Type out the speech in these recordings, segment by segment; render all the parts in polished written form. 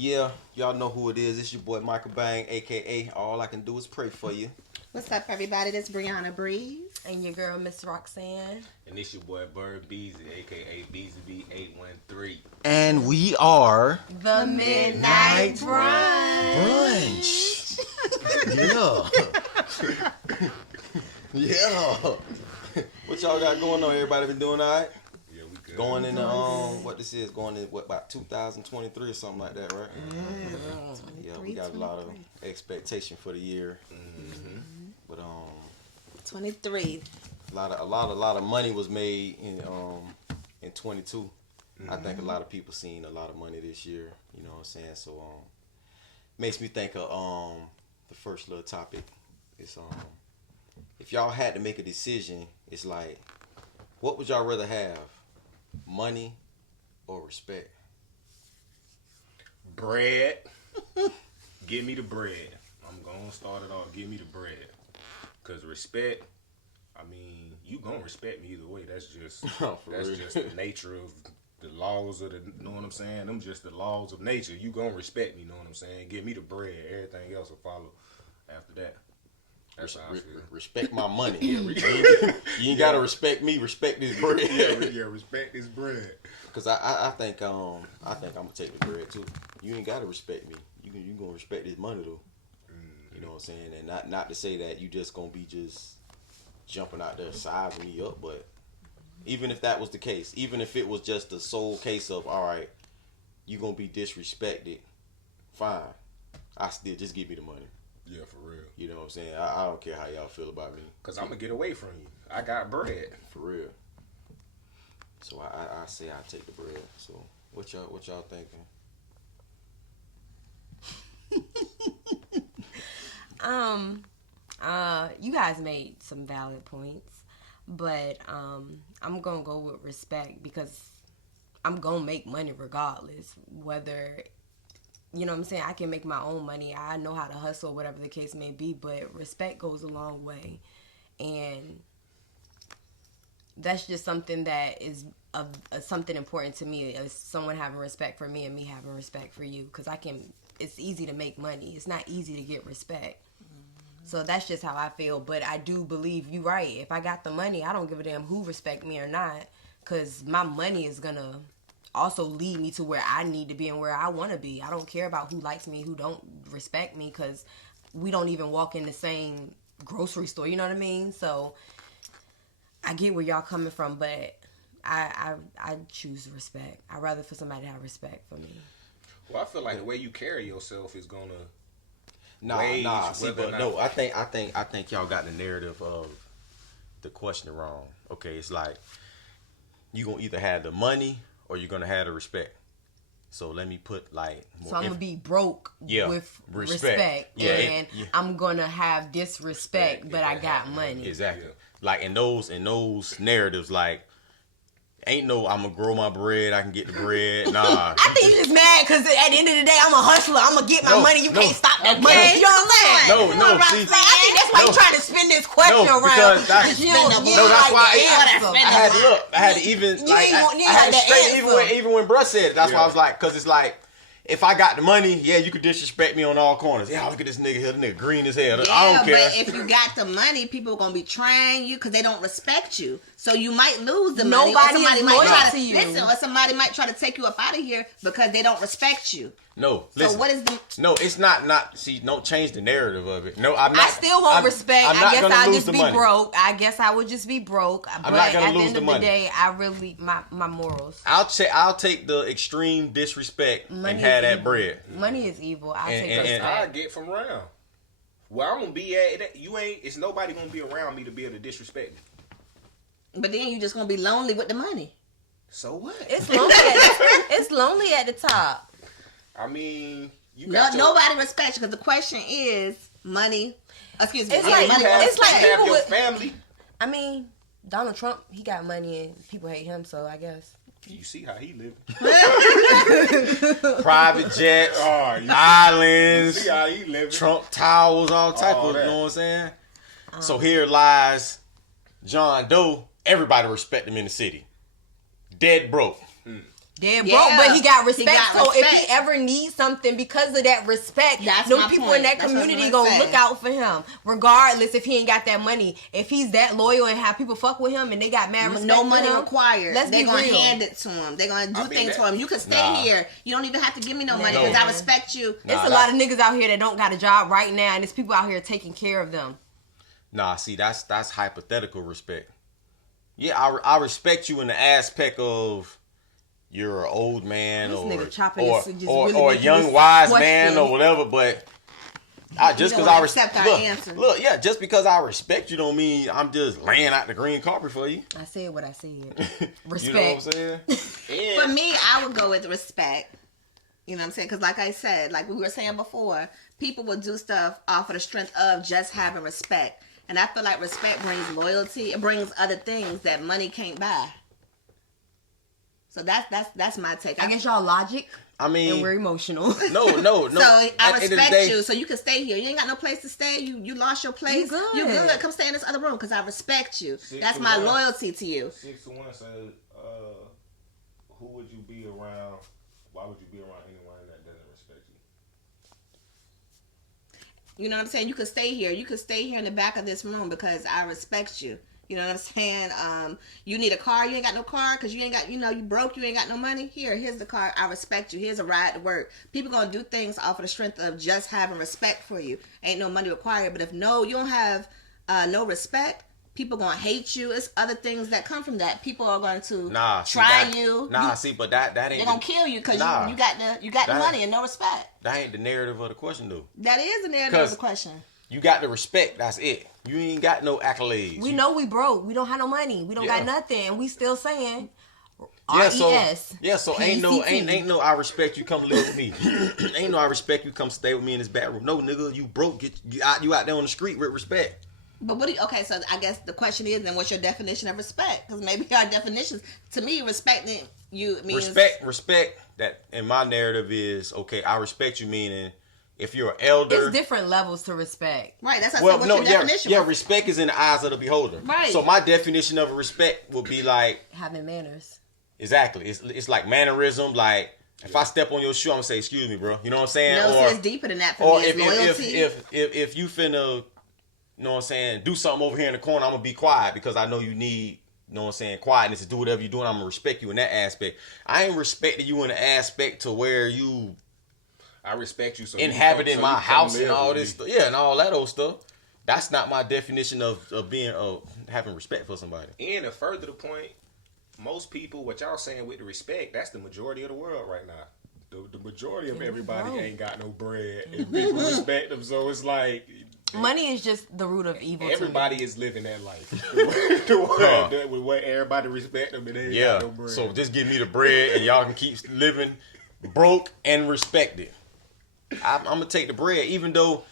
Yeah, y'all know who it is. It's your boy Michael Bang, aka All I Can Do Is Pray For You. What's up, everybody? This is Brianna Breeze. And your girl, Miss Roxanne. And this your boy Bird Beezy, aka BZB813. And we are The Midnight Brunch. Yeah. What y'all got going on? Everybody been doing all right? Yeah, we good. Going into what this is? Going in about 2023 or something like that, right? Yeah, we got a lot of expectation for the year. Mm-hmm. But 23. a lot of money was made in 22. I think a lot of people seen a lot of money this year. You know what I'm saying? So makes me think of the first little topic is if y'all had to make a decision, it's like, what would y'all rather have, money or respect? Bread. Give me the bread. I'm gonna start it off. Give me the bread. Cause respect, I mean, you gonna respect me either way. That's just just the nature of the laws of the. You know what I'm saying? Them just the laws of nature. You gonna respect me. You know what I'm saying? Give me the bread. Everything else will follow after that. That's how I feel. Respect my money. You ain't gotta respect me. Respect this bread. Yeah, respect this bread. Cause I think I'm gonna take the bread too. You ain't gotta respect me. You gonna respect this money though. You know what I'm saying? And not to say that you just gonna be just jumping out there sizing me up, but even if that was the case, even if it was just the sole case of, all right, you gonna be disrespected, fine. I still just give me the money. Yeah, for real. You know what I'm saying? I don't care how y'all feel about me. Cause I'm gonna get away from you. I got bread. For real. So I say I take the bread. So what y'all thinking? You guys made some valid points, but I'm gonna go with respect because I'm gonna make money regardless. Whether, you know what I'm saying, I can make my own money. I know how to hustle, whatever the case may be, but respect goes a long way. And that's just something that is something important to me, is someone having respect for me and me having respect for you. Because it's easy to make money. It's not easy to get respect. So that's just how I feel. But I do believe you're right. If I got the money, I don't give a damn who respect me or not. Because my money is going to also lead me to where I need to be and where I want to be. I don't care about who likes me, who don't respect me, because we don't even walk in the same grocery store. You know what I mean? So I get where y'all coming from, but I choose respect. I'd rather for somebody to have respect for me. Well, I feel like the way you carry yourself is gonna. See, but no, I think y'all got the narrative of the question wrong. Okay, it's like you gonna either have the money or you're gonna have the respect. So let me put like more. So I'm gonna be broke with respect. And I'm gonna have disrespect, but I got money. Exactly. Yeah. Like in those narratives, like ain't no I'm gonna grow my bread, I can get the bread. Nah. I think you're just mad because at the end of the day, I'm a hustler. I'm gonna get my money. You can't stop that money. You know what I'm saying? No. See, I think that's why you're trying to spin this question around. That's why I had to even like I had to straight even when Bruh said it. That's why I was like, because it's like, if I got the money, yeah, you could disrespect me on all corners. Yeah, look at this nigga here. The nigga green as hell. Yeah, I don't care. But if you got the money, people are going to be trying you because they don't respect you. So you might lose the money. Nobody is loyal to you. Listen, or somebody might try to take you up out of here because they don't respect you. No, listen. So what is the... No, it's not. See, don't change the narrative of it. No, I'm not. I still want respect. I guess I'll just be money. broke. I guess I would just be broke. I'm not gonna lose the money. At the end of the day, I really, my morals. I'll take the extreme disrespect and have that bread. Money is evil. I'll take respect. I get from around. Where I'm gonna be at, it's nobody gonna be around me to be able to disrespect me. But then you just gonna be lonely with the money. So what? It's lonely. It's lonely at the top. I mean, nobody respects you because the question is money. Excuse me. It's like people your family. I mean, Donald Trump, he got money and people hate him, so I guess. You see how he living. Private jets, islands, you see how he living. Trump towers, all type of, you know what I'm saying? So here lies John Doe. Everybody respect him in the city. Dead broke. dead Yeah, broke, but he got he respect. got So if respect. he ever needs something because of that respect, That's them my people point. in that That's what I was community gonna gonna say. look out for him, regardless if he ain't got that money. If he's that loyal and have people fuck with him and they got mad respect No for money him, required. Let's They're be gonna real. hand it to him. They're gonna do things for him. You can stay Nah. here. You don't even have to give me no money Nah. because I respect you. It's a lot of niggas out here that don't got a job right now, and there's people out here taking care of them. Nah, see, that's hypothetical respect. Yeah, I respect you in the aspect of you're an old man This or nigga chopping or, this just or, really or a making young this wise question. man or whatever, but just don't because I accept our look, answer. look, yeah, just because I respect you don't mean I'm just laying out the green carpet for you. I said what I said. Respect. You know what I'm saying? For me, I would go with respect. You know what I'm saying? Because like I said, like we were saying before, people will do stuff off of the strength of just having respect. And I feel like respect brings loyalty. It brings other things that money can't buy. So that's my take. I guess y'all logic. I mean, And we're emotional. no. So I At the end of the respect day- you, so you can stay here. You ain't got no place to stay. You lost your place. You good. Come stay in this other room because I respect you. 6 That's to my 1. loyalty to you. 6 to 1 says, who would you be around? Why would you be around anyone that doesn't respect you? You know what I'm saying? You could stay here. You could stay here in the back of this room because I respect you. You know what I'm saying? You need a car. You ain't got no car because you ain't got, you broke. You ain't got no money. Here's the car. I respect you. Here's a ride to work. People going to do things off of the strength of just having respect for you. Ain't no money required. But if you don't have no respect, people going to hate you. It's other things that come from that. People are going to try you. See, but that ain't. They're going to kill you because Nah. you got the money and no respect. That ain't the narrative of the question, though. That is the narrative of the question. You got the respect. That's it. You ain't got no accolades. We know we broke. We don't have no money. We don't Yeah. got nothing. And we still saying Yeah, so ain't no PCT. I respect you come live with me. Ain't no I respect you come stay with me in this bedroom. No, nigga, you broke. You out there on the street with respect. But what do you, okay, so I guess the question is then what's your definition of respect? Because maybe our definitions, to me, respecting you means... Respect that in my narrative is, okay, I respect you meaning if you're an elder... It's different levels to respect. Right, that's what's your definition. Yeah, respect is in the eyes of the beholder. Right. So my definition of respect would be like... Having manners. Exactly. It's like mannerism, like... If I step on your shoe, I'm gonna say, "Excuse me, bro." You know what I'm saying? No, or it's deeper than that for me. It's loyalty. if you finna, you know what I'm saying, do something over here in the corner, I'm gonna be quiet because I know you need, you know what I'm saying, quietness to do whatever you're doing. I'm gonna respect you in that aspect. I ain't respecting you in the aspect to where you I respect you. So inhabiting you my come house live and all with this me. stuff. Yeah, and all that old stuff. That's not my definition of being having respect for somebody. And to further the point, most people, what y'all saying with the respect, that's the majority of the world right now. The majority of everybody ain't got no bread, and people respect them. So it's like Money is just the root of evil. everybody is living that life. With what everybody respect them, and they ain't got no bread. So just give me the bread, and y'all can keep living broke and respected. I'm gonna take the bread, even though,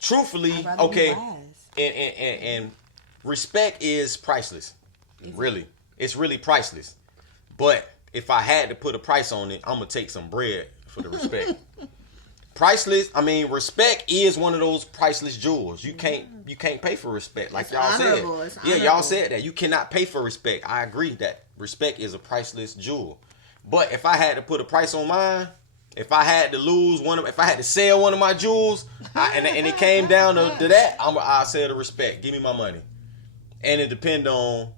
truthfully, okay, and respect is priceless. Really, it's really priceless. But if I had to put a price on it, I'm gonna take some bread for the respect. Priceless. I mean, respect is one of those priceless jewels. You can't pay for respect, like It's y'all honorable. said. It's Yeah, y'all honorable. said that you cannot pay for respect. I agree that respect is a priceless jewel. But if I had to put a price on mine, if I had to if I had to sell one of my jewels, and it came down to that, I'll sell the respect. Give me my money, and it depend on.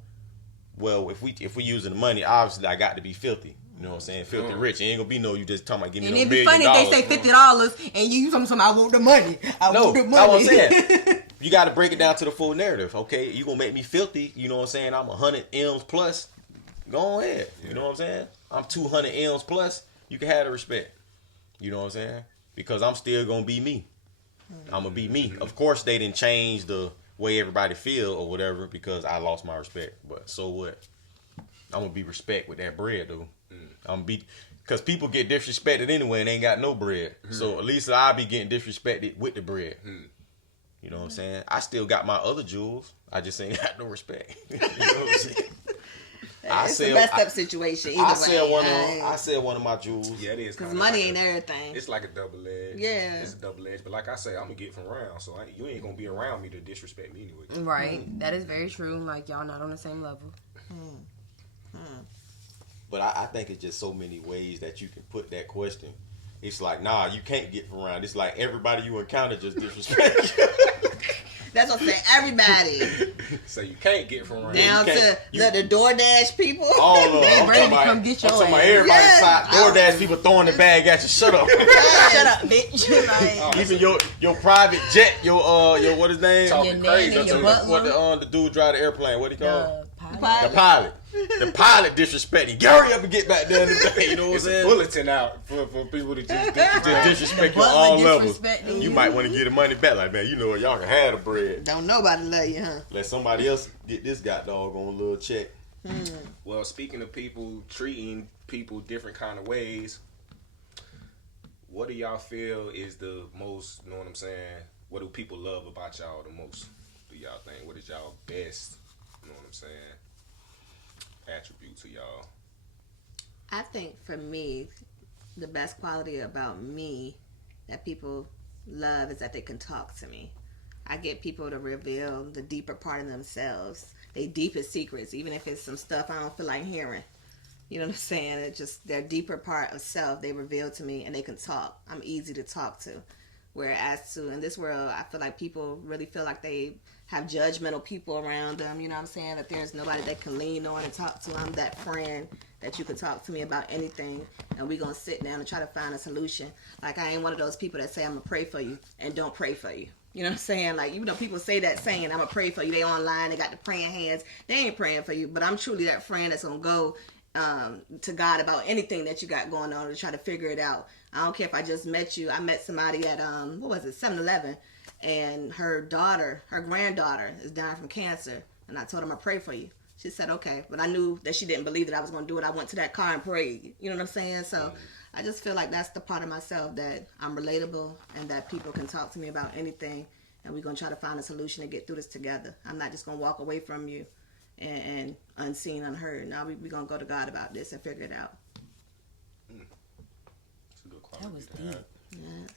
Well, if we using the money, obviously I got to be filthy. You know what I'm saying? Filthy rich. It ain't gonna be no you just talking about give me And no it'd be $1 funny million. if they say $50 and you something I want the money. I want the money. That's what I'm saying. You got to break it down to the full narrative. Okay, you gonna make me filthy? You know what I'm saying? I'm 100 M's plus. Go ahead. You know what I'm saying? I'm 200 M's plus. You can have the respect. You know what I'm saying? Because I'm still gonna be me. I'm gonna be me. Of course, they didn't change the way everybody feel or whatever because I lost my respect. But so what? I'm gonna be respect with that bread though. I'm be because people get disrespected anyway and ain't got no bread. So at least I'll be getting disrespected with the bread. You know what I'm saying? I still got my other jewels. I just ain't got no respect. You know what I'm saying? It's a messed up situation. Either I sell one of my jewels. Yeah, it is. Because money ain't everything. It's like a double edge. Yeah. It's a double edge. But like I say, I'm gonna get from around, so you ain't gonna be around me to disrespect me anyway. Right. That is very true. Like, y'all not on the same level. but I think it's just so many ways that you can put that question. It's like, nah, you can't get from around. It's like everybody you encounter just disrespect you. That's what I'm saying. Everybody. So you can't get from around. Down to the DoorDash people. All of them. I'm ready talking to about, come get your I'm talking about ass. everybody Yes. side. DoorDash people throwing the bag at you. Shut up. Shut up, bitch. Like, Even your private jet, your what his name? Talking your crazy. nanny, your Too. butler. The dude drive the airplane. What he called? the pilot. The pilot. The pilot disrespecting. Hurry up and get back there today. You know what I'm It's a saying? bulletin out for people to just Just disrespect The you on all butler levels. disrespecting You you. might want to get the money back. Like, man, you know what? Y'all can have the bread. Don't nobody love you, huh? Let somebody else get this doggone little check. Well, speaking of people treating people different kind of ways, what do y'all feel is the most, you know what I'm saying? What do people love about y'all the most? Do y'all think? What is y'all best, you know what I'm saying, attribute to y'all? I think for me, the best quality about me that people love is that they can talk to me. I get people to reveal the deeper part of themselves, their deepest secrets, even if it's some stuff I don't feel like hearing. You know what I'm saying? It's just their deeper part of self they reveal to me, and they can talk. I'm easy to talk to. Whereas in this world, I feel like people really feel like they have judgmental people around them. You know what I'm saying? That there's nobody they can lean on and talk to. I'm that friend that you could talk to me about anything, and we're going to sit down and try to find a solution. Like, I ain't one of those people that say I'm going to pray for you and don't pray for you. You know what I'm saying? Like, even though people say that saying, I'm going to pray for you, they online, they got the praying hands, they ain't praying for you. But I'm truly that friend that's going to go to God about anything that you got going on to try to figure it out. I don't care if I just met you. I met somebody at, 7-Eleven, and her granddaughter is dying from cancer. And I told her, I'm going to pray for you. She said, okay. But I knew that she didn't believe that I was going to do it. I went to that car and prayed. You know what I'm saying? So I just feel like that's the part of myself that I'm relatable and that people can talk to me about anything. And we're going to try to find a solution to get through this together. I'm not just going to walk away from you and unseen, unheard. Now we're going to go to God about this and figure it out. It's a good quality That was to deep. have. Yes.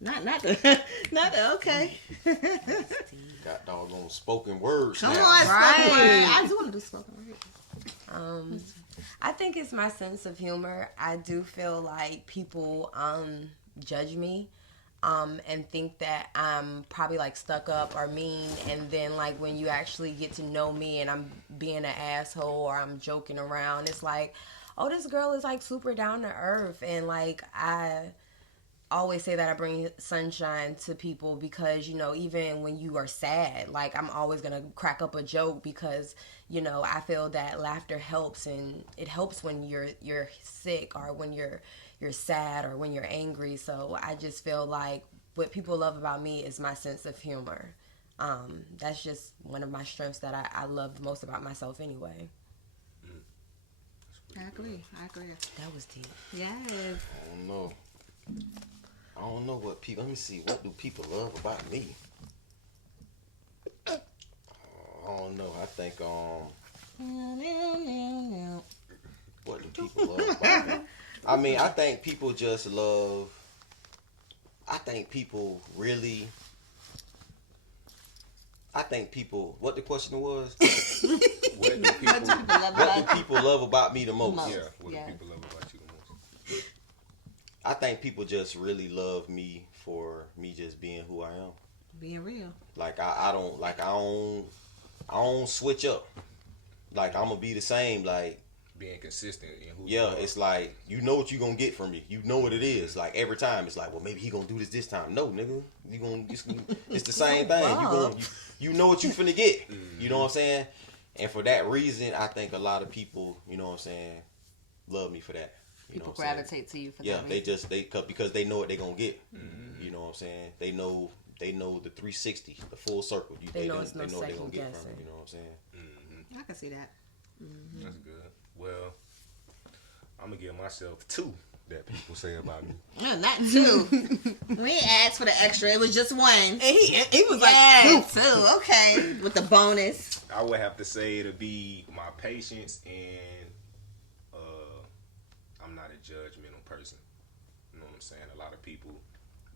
Not the okay. Got doggone spoken words. Come now. on, Right. spoken word. I do want to do spoken word. I think it's my sense of humor. I do feel like people judge me and think that I'm probably like stuck up or mean, and then like when you actually get to know me and I'm being an asshole or I'm joking around, it's like, oh, this girl is like super down to earth. And like I always say that I bring sunshine to people because, you know, even when you are sad, like I'm always gonna crack up a joke because, you know, I feel that laughter helps, and it helps when you're sick or when you're sad or when you're angry. So I just feel like what people love about me is my sense of humor. That's just one of my strengths that I love the most about myself anyway. I agree. That was deep. Yes. I don't know what people. Let me see. What do people love about me? I don't know. I think what do people love about me? I mean, I think people just love. I think people really. I think people. What the question was? What do people, What do people love about me the most? Most. yeah, what Yeah. do people love about you the most? I think people just really love me for me just being who I am. Being real. Like I don't switch up. Like I'm gonna be the same. Like Being consistent in who you yeah, are. it's like you know what you gonna get from me. You know what it is. Like every time it's like, well maybe he gonna do this time. No, nigga, it's the same thing. You know what you finna get. You know what I'm saying? And for that reason, I think a lot of people, you know what I'm saying, love me for that. You People know what I'm saying? gravitate to you for Yeah, that they reason. just because they know what they gonna get. You know what I'm saying? They know the 360, the full circle. They know it's no what they gonna second get from guessing. it. You know what I'm saying? I can see that. That's good. Well, I'm gonna give myself 2 that people say about me. No, not 2. We ain't asked for the extra. It was just 1. And he was Yeah, 2. Okay. With the bonus. I would have to say it'll be my patience, and I'm not a judgmental person. You know what I'm saying? A lot of people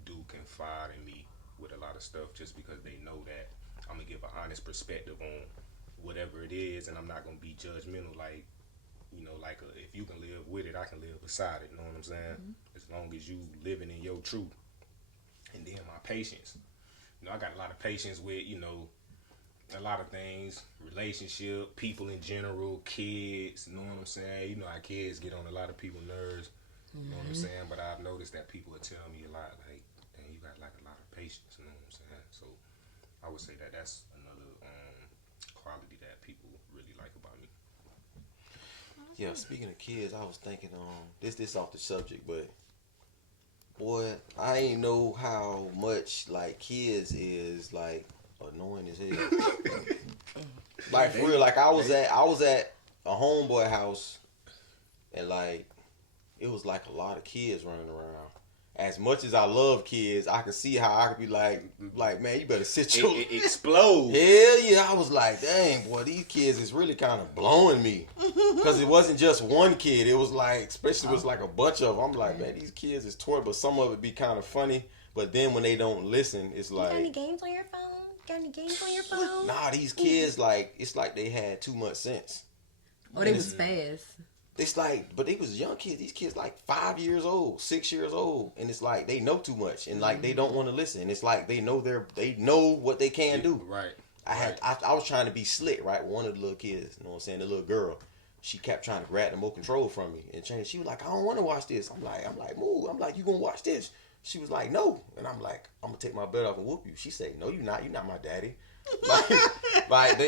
do confide in me with a lot of stuff just because they know that I'm gonna give an honest perspective on whatever it is, and I'm not gonna be judgmental. Like, you know, like if you can live with it, I can live beside it. You know what I'm saying? As long as you living in your truth. And then my patience. You know, I got a lot of patience with, you know, a lot of things, relationship, people in general, kids, you know what I'm saying? You know how kids get on a lot of people's nerves, you know what I'm saying? But I've noticed that people will tell me a lot, like, dang, you got like a lot of patience, you know what I'm saying? So I would say that that's another quality that people really like about me. Yeah, speaking of kids, I was thinking this off the subject, but boy, I ain't know how much like kids is like annoying as hell. Like for real, like I was at a homeboy house, and like it was like a lot of kids running around. As much as I love kids, I can see how I could be like man, you better sit your It explodes. Hell yeah, I was like, dang boy, these kids is really kind of blowing me, because it wasn't just one kid. It was like, especially it was like a bunch of them. I'm like, man, these kids is torture, but some of it be kind of funny. But then when they don't listen, it's like, got any games on your phone? Got any games on your phone? nah, these kids like it's like they had too much sense. Or they was fast. It's like, but they was young kids. These kids like 5 years old, 6 years old, and it's like they know too much, and like they don't want to listen. It's like they know what they can do. Right. I was trying to be slick, right? One of the little kids, you know what I'm saying, the little girl, she kept trying to grab the remote control from me and change. She was like, I don't want to watch this. I'm like, move. I'm like, you gonna watch this? She was like, no, and I'm like, I'm gonna take my belt off and whoop you. She said, no, you're not. You're not my daddy.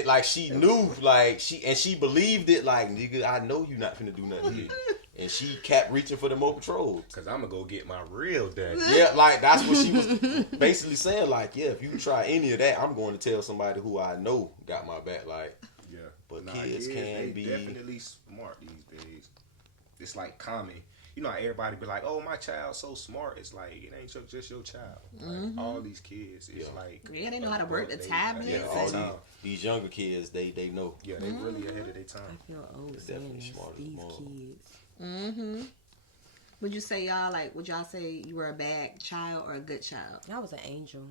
Like she knew, like she believed it. Like, nigga, I know you not finna do nothing here. And she kept reaching for the remote control. Cause I'm gonna go get my real daddy. Yeah, like that's what she was basically saying. Like, yeah, if you try any of that, I'm going to tell somebody who I know got my back. Like, Yeah, but kids can be definitely smart these days. It's like common. You know how everybody be like, "Oh, my child's so smart." It's like it ain't just your child. Like, all these kids, it's like they know how to work the tablets. yeah, all these younger kids, they know. Yeah, they really ahead of their time. I feel old It's saying definitely this. smart as These mom. kids. Would you say would y'all say you were a bad child or a good child? I was an angel.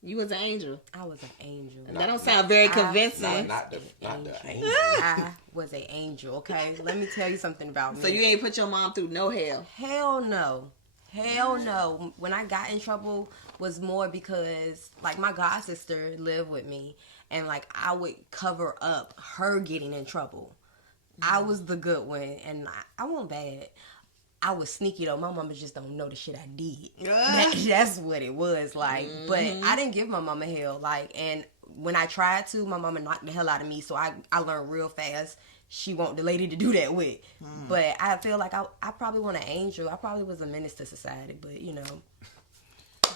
You was an angel. I was an angel. That don't sound very convincing. Not the angel. I was an angel, okay? Let me tell you something about me. So you ain't put your mom through no hell. Hell no. Hell no. When I got in trouble was more because, like, my god sister lived with me, and, like, I would cover up her getting in trouble. I was the good one, and I wasn't bad. I was sneaky, though. My mama just don't know the shit I did. That's what it was, like. But I didn't give my mama hell, like, and when I tried to, my mama knocked the hell out of me, so I learned real fast she want the lady to do that with. But I feel like I probably want an angel. I probably was a menace to society, but, you know,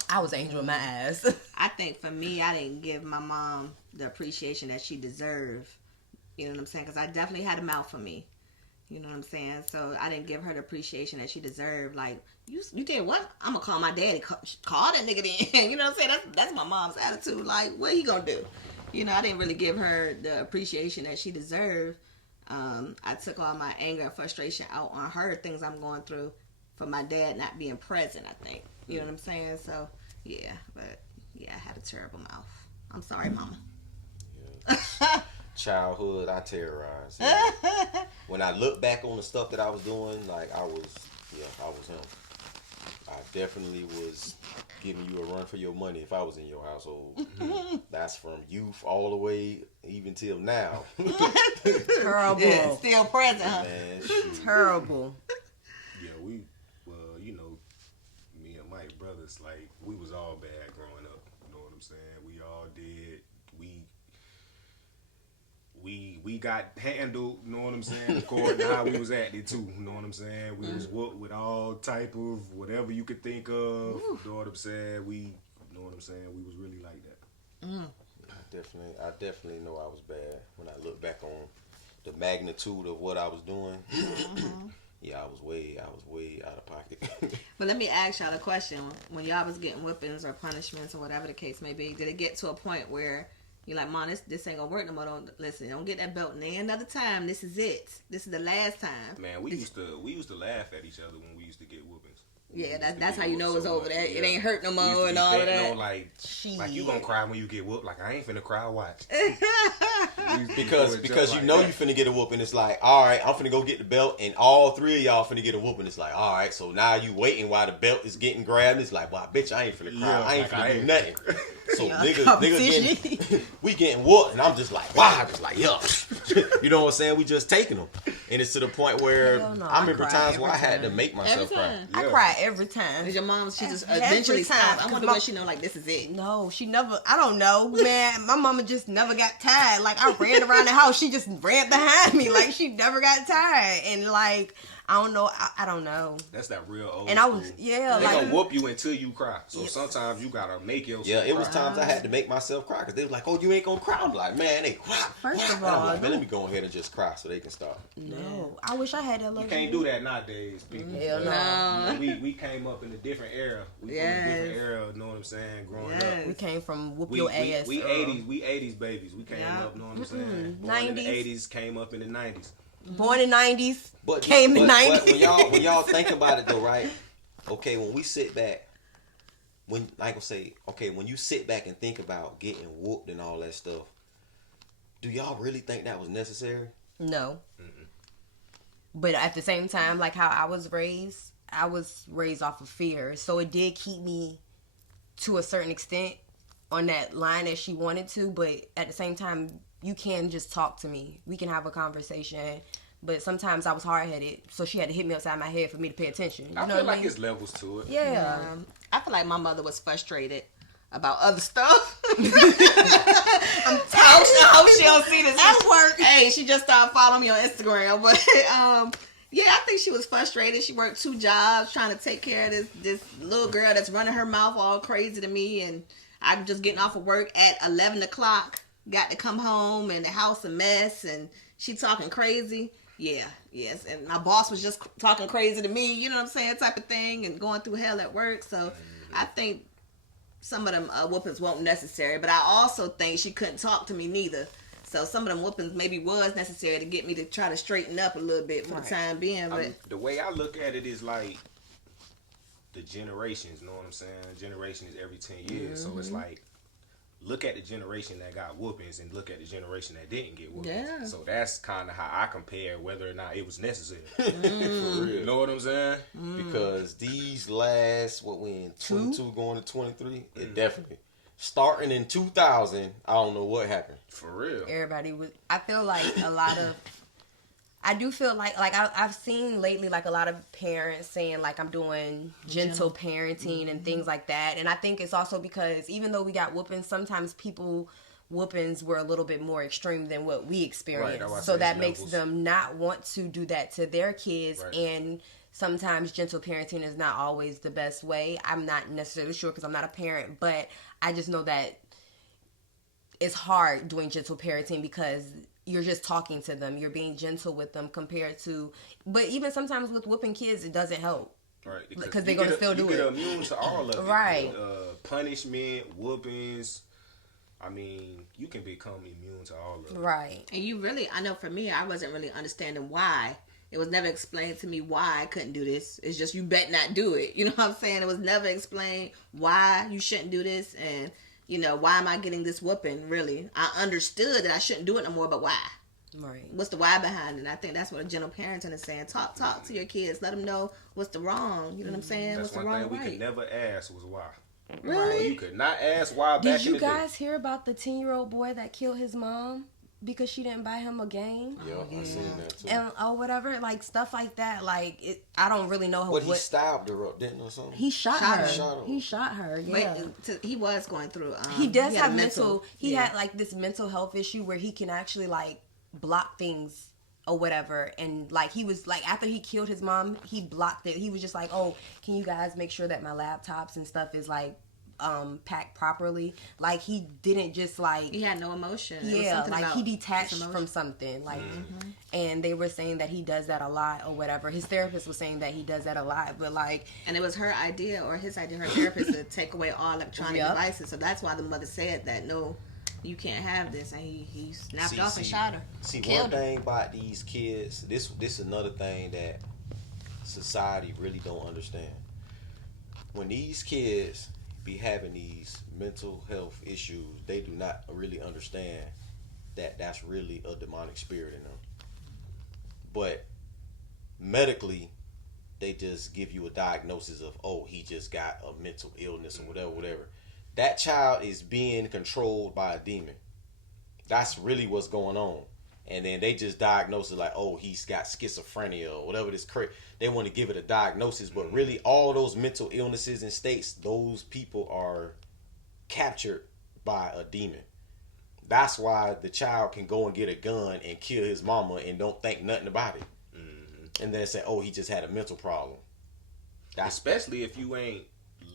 I was an angel in my eyes. I think for me, I didn't give my mom the appreciation that she deserved. You know what I'm saying? Because I definitely had a mouth for me. You know what I'm saying? So I didn't give her the appreciation that she deserved. Like, you did what? I'm going to call my daddy. Call that nigga then. You know what I'm saying? That's my mom's attitude. Like, what he going to do? You know, I didn't really give her the appreciation that she deserved. I took all my anger and frustration out on her, things I'm going through, for my dad not being present, I think. You know what I'm saying? So, yeah. But, yeah, I had a terrible mouth. I'm sorry, mama. Yeah. Childhood, I terrorized. When I look back on the stuff that I was doing, like I was him. I definitely was giving you a run for your money if I was in your household. That's from youth all the way even till now. Terrible. Yeah, still present, huh? Man, shoot. Terrible. Yeah, you know, me and my brothers, like, we was all bad growing up. You know what I'm saying? We all did. We got handled, you know what I'm saying? According to how we was acting too, you know what I'm saying? We was whooped with all type of whatever you could think of. You know what I'm saying? You know what I'm saying? We was really like that. I definitely know I was bad when I look back on the magnitude of what I was doing. Yeah, I was way out of pocket. But let me ask y'all a question. When y'all was getting whippings or punishments or whatever the case may be, did it get to a point where you're like, Mom, this ain't gonna work no more. Don't get that belt another time. This is it. This is the last time. Man, we used to laugh at each other when we used to get whoopings. Yeah, that's how you know it's over there. It ain't hurt no more and all of betting that. on, like you gonna cry when you get whooped. Like, I ain't finna cry, watch. because you know you finna get a whooping. It's like, all right, I'm finna go get the belt, and all three of y'all finna get a whooping. It's like, all right, so now you waiting while the belt is getting grabbed. It's like, well, bitch, I ain't finna cry. I ain't finna do nothing. So nigga getting, we getting whooped, and I'm just like, wow, just like, yeah. You know what I'm saying? We just taking them, and it's to the point where I remember times where I had to make myself cry. I cry every time. Your mom, she just eventually stopped. I wonder when she know, like, this is it. No, she never. I don't know, man. My mama just never got tired. Like, I ran around the house, she just ran behind me. Like, she never got tired. And like, I don't know. I don't know. That's that real old. And school. I was They like, gonna whoop you until you cry. So sometimes you gotta make yourself. Yeah, it was cry. times I had to make myself cry because they was like, "Oh, you ain't gonna cry." I'm like, "Man, they cry." First of And I'm all, like, man, let me go ahead and just cry so they can stop. no. I wish I had that You luxury. can't do that nowadays, people. Hell no. No. We came up in a different era. We from a different era. You know what I'm saying? Growing up. We came from whoop We your ass. we 80s babies. We came Yeah. up, know what I'm saying? Born in the 80s, came up in the 90s. Born in 90s. But Came in but 90s. when y'all think about it though, right? Okay, when we sit back, when you sit back and think about getting whooped and all that stuff, do y'all really think that was necessary? No. But at the same time, like how I was raised off of fear. So it did keep me to a certain extent on that line that she wanted to. But at the same time, you can just talk to me. We can have a conversation. But sometimes I was hard-headed. So she had to hit me upside my head for me to pay attention. You I know feel what I like mean? it's levels to it. Yeah. I feel like my mother was frustrated about other stuff. I'm I hope she don't see this At work. Hey, she just started following me on Instagram, but yeah, I think she was frustrated. She worked 2 jobs trying to take care of this little girl that's running her mouth all crazy to me, and I'm just getting off of work at 11 o'clock. Got to come home and the house a mess, and she talking crazy. Yeah, yes, and my boss was just talking crazy to me. You know what I'm saying, type of thing, and going through hell at work. So I think some of them whoopings weren't necessary, but I also think she couldn't talk to me neither. So some of them whoopings maybe was necessary to get me to try to straighten up a little bit for the time being. But The way I look at it is like the generations, you know what I'm saying? Generation is every 10 years. So it's like, look at the generation that got whoopings and look at the generation that didn't get whoopings. Yeah. So that's kind of how I compare whether or not it was necessary. For real. You know what I'm saying? Because these last, what we in 22 going to 23, it definitely starting in 2000. I don't know what happened. For real. Everybody was. I feel like a lot of. I do feel like I've seen lately like a lot of parents saying like I'm doing gentle parenting and things like that, and I think it's also because even though we got whoopings, sometimes people whoopings were a little bit more extreme than what we experienced, that's why I so say that it's makes levels. them not want to do that to their kids, Right. and sometimes gentle parenting is not always the best way. I'm not necessarily sure because I'm not a parent, but I just know that it's hard doing gentle parenting because you're just talking to them. You're being gentle with them compared to... But even sometimes with whooping kids, it doesn't help. Right. Because they're going to still do you it. get immune to all of it. Right. Punishment, whoopings. I mean, you can become immune to all of it. Right. and you really, I know for me, I wasn't really understanding why. It was never explained to me why I couldn't do this. It's just you bet not do it. You know what I'm saying? It was never explained why you shouldn't do this, and you know, why am I getting this whooping? Really, I understood that I shouldn't do it no more, but why? Right. What's the why behind it? And I think that's what a gentle parenting is saying. Talk to your kids. Let them know what's the wrong. You know what I'm saying? That's what's the one wrong thing we right? could never ask was why. Really? You could not ask why back Did in you the day. guys hear about the 10-year-old boy that killed his mom because she didn't buy him a game? Yeah, I seen that too. And whatever, like stuff like that. Like I don't really know But he what stabbed her up, didn't or something? he shot Shot her. her. Shot her. He shot her. Yeah. But he was going through. He does had a have mental. He yeah. had like this mental health issue where he can actually like block things or whatever. And like he was like after he killed his mom, he blocked it. He was just like, "Oh, can you guys make sure that my laptops and stuff is like packed properly?" Like he didn't just like He had no emotion. It was yeah, something like about he detached his emotion. from something. Like, and they were saying that he does that a lot or whatever. His therapist was saying that he does that a lot, but like, And it was her idea or his idea, her therapist, to take away all electronic Yep. devices. So that's why the mother said that, no, you can't have this. And he snapped off and shot her. See, Killed one her. thing about these kids, this is another thing that society really don't understand. when these kids be having these mental health issues, they do not really understand that that's really a demonic spirit in them. But medically, they just give you a diagnosis of, oh, he just got a mental illness or whatever. That child is being controlled by a demon. That's really what's going on. And then they just diagnose it like, oh, he's got schizophrenia or whatever this they want to give it a diagnosis, but really all those mental illnesses and states, those people are captured by a demon. That's why the child can go and get a gun and kill his mama and don't think nothing about it. Mm-hmm. And then say, oh, he just had a mental problem. Especially if you ain't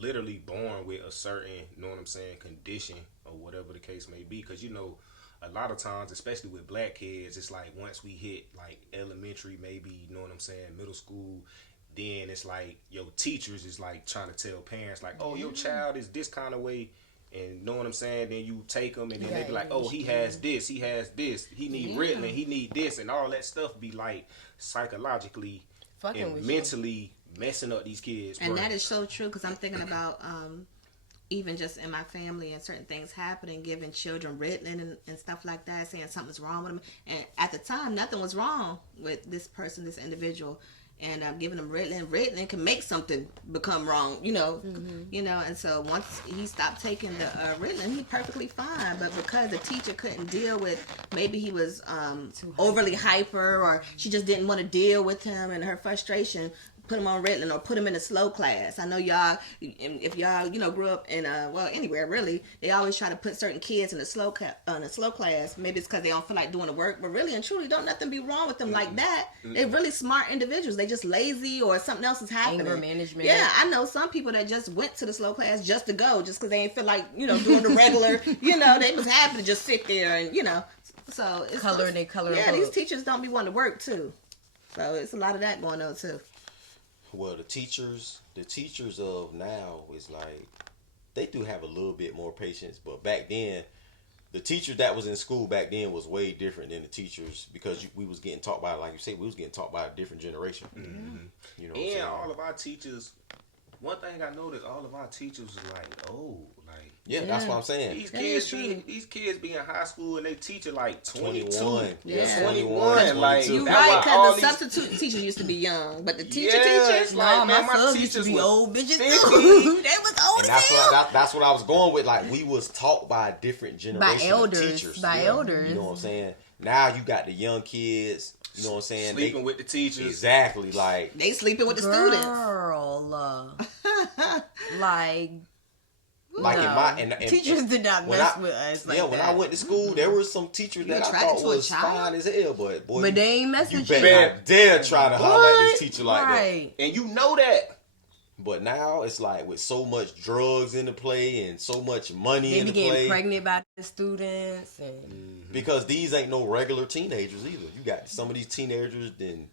literally born with a certain, you know what I'm saying, condition or whatever the case may be. Because, you know, a lot of times, especially with black kids, it's like once we hit like elementary, maybe, you know what I'm saying, middle school, then it's like your teachers is like trying to tell parents like, oh, your child is this kind of way, and you know what I'm saying, then you take them and then they be like, oh, he has this, he need Ritalin, he need this, and all that stuff be like psychologically fucking and mentally messing up these kids. And that is so true, because I'm thinking about even just in my family and certain things happening, giving children Ritalin and stuff like that, saying something's wrong with them. And at the time, nothing was wrong with this person, this individual. And giving them Ritalin. Ritalin can make something become wrong, you know. Mm-hmm. You know, and so once he stopped taking the Ritalin, he perfectly fine. But because the teacher couldn't deal with, maybe he was overly hyper, or she just didn't want to deal with him and her frustration, put him on Ritalin or put him in a slow class. I know y'all, if y'all, you know, grew up in anywhere really, they always try to put certain kids in a slow class. Maybe it's because they don't feel like doing the work, but really and truly, don't nothing be wrong with them like that. They're really smart individuals. They just lazy or something else is happening. Anger management. Yeah, I know some people that just went to the slow class just to go, just because they ain't feel like, you know, doing the regular. You know, they was happy to just sit there and, you know, so it's color. Yeah, these teachers don't be wanting to work too. So it's a lot of that going on too. Well, the teachers of now is like, they do have a little bit more patience, but back then, the teachers that was in school back then was way different than the teachers, because we was getting taught by, like you said, we was getting taught by a different generation. Mm-hmm. You know, and all of our teachers. One thing I noticed, all of our teachers was like, old. Like, yeah, that's what I'm saying. These kids be in high school and they teach like 22. 21. Yeah, 21. Like, you right, because the substitute teachers used to be young, but the teachers, like, man, my teachers used to be old bitches too. They was old and as hell. That's what I was going with. Like, we was taught by a different generation of teachers. By elders. You know what I'm saying? Now you got the young kids. You know what I'm saying? Sleeping with the teachers. Exactly. Like, they sleeping with the students. Teachers did not mess with us. Like when I went to school, there were some teachers that I thought was fine as hell, but boy, but they ain't mess with you. You better not dare try to holler at this teacher like that. And you know that. But now it's like with so much drugs in the play and so much money in the play. They be getting pregnant by the students. And because these ain't no regular teenagers either. You got some of these teenagers then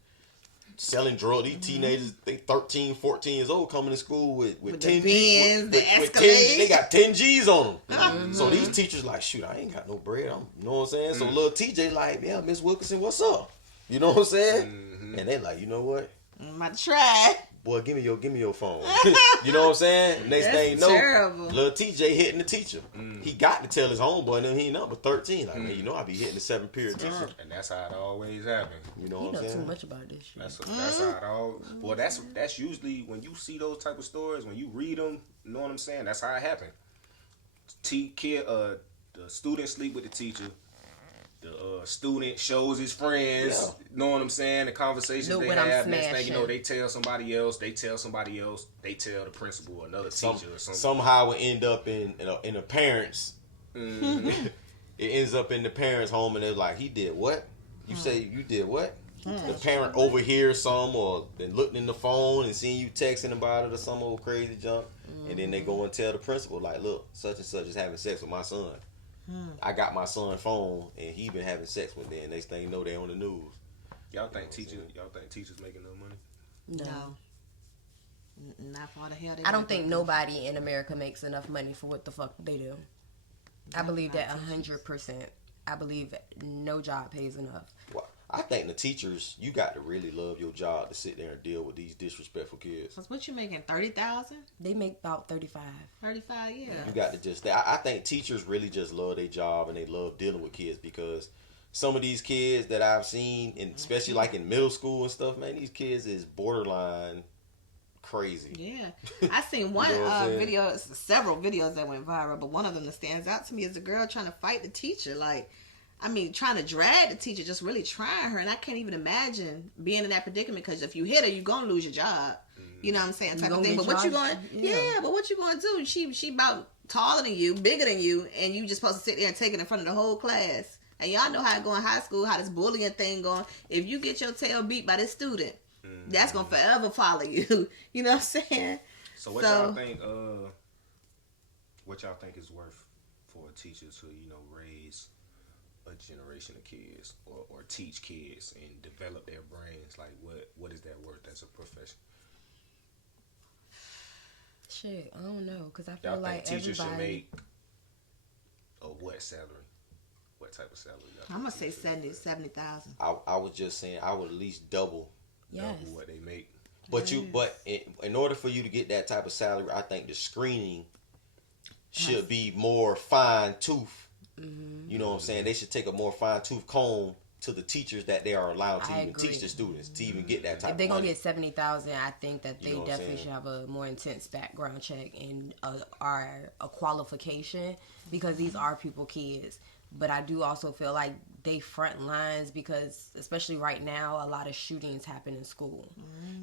selling drugs. These teenagers, they 13, 14 years old, coming to school with 10 G's. They got 10 G's on them. So these teachers like, shoot, I ain't got no bread. You know what I'm saying? So little TJ like, yeah, Miss Wilkinson, what's up? You know what I'm saying? And they like, you know what? I'm about to try. Boy, give me your phone. You know what I'm saying? Next thing you know, little TJ hitting the teacher. He got to tell his homeboy, and he number 13. Like, man, you know I be hitting the 7th period teacher. And that's how it always happens. You know what I'm saying? Too much about this shit. That's how it all. Well, that's usually when you see those type of stories, when you read them. You know what I'm saying? That's how it happened. The student sleep with the teacher. The student shows his friends, know what I'm saying, the conversations they have. Next thing you know, they tell somebody else, they tell the principal or another teacher or something. Somehow it end up in the parents. It ends up in the parents' home, and they're like, he did what? You say you did what? The parent overhears some, or then looked in the phone and seen you texting about it or some old crazy junk, and then they go and tell the principal, like, look, such and such is having sex with my son. I got my son's phone and he been having sex with them. Next thing you know, they on the news. Y'all think teachers making no money? No. Not for the hell. I don't think nobody in America makes enough money for what the fuck they do. I believe that 100%. I believe no job pays enough. Well, I think the teachers, you got to really love your job to sit there and deal with these disrespectful kids. Cause what you making, 30,000? They make about 35. 35, yeah. You got to just. I think teachers really just love their job and they love dealing with kids, because some of these kids that I've seen, and especially like in middle school and stuff, man, these kids is borderline crazy. Yeah, I seen one You know what I'm saying? video, several videos that went viral, but one of them that stands out to me is the girl trying to fight the teacher. Like, I mean, trying to drag the teacher, just really trying her, and I can't even imagine being in that predicament, because if you hit her, you're gonna lose your job. You know what I'm saying? Type of thing. But what you going? Yeah, but what you going to do? She about taller than you, bigger than you, and you just supposed to sit there and take it in front of the whole class. And y'all know how it go in high school, how this bullying thing going. If you get your tail beat by this student, that's gonna forever follow you. You know what I'm saying? So what y'all think? What y'all think is worth for a teacher to raise a generation of kids, or teach kids and develop their brains? Like, what is that worth as a profession? Shit, I don't know, because I feel Y'all like think teachers should everybody. make a what salary? What type of salary? I'm gonna say 70,000. I was just saying I would at least double. Yes. Double what they make. But in order for you to get that type of salary, I think the screening should be more fine tooth. You know what I'm saying? They should take a more fine tooth comb to the teachers that they are allowed to even teach the students to even get that type If they're of gonna money. get 70,000, I think that they You know what I'm definitely saying? should have a more intense background check and a qualification, because these are people kids. But I do also feel like they front lines, because especially right now, a lot of shootings happen in school,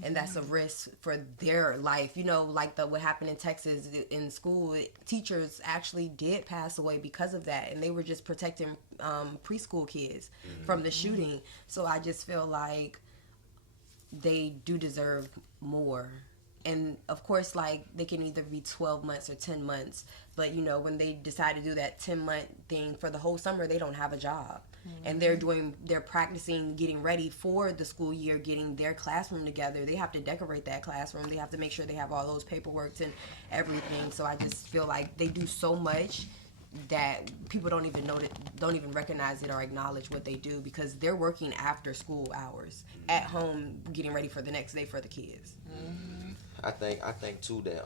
and that's a risk for their life. Like what happened in Texas in school, teachers actually did pass away because of that, and they were just protecting preschool kids from the shooting. So I just feel like they do deserve more. And of course, like, they can either be 12 months or 10 months. But, when they decide to do that 10-month thing for the whole summer, they don't have a job. And they're practicing, getting ready for the school year, getting their classroom together. They have to decorate that classroom. They have to make sure they have all those paperwork and everything. So I just feel like they do so much that people don't even recognize it or acknowledge what they do, because they're working after school hours at home, getting ready for the next day for the kids. I think too that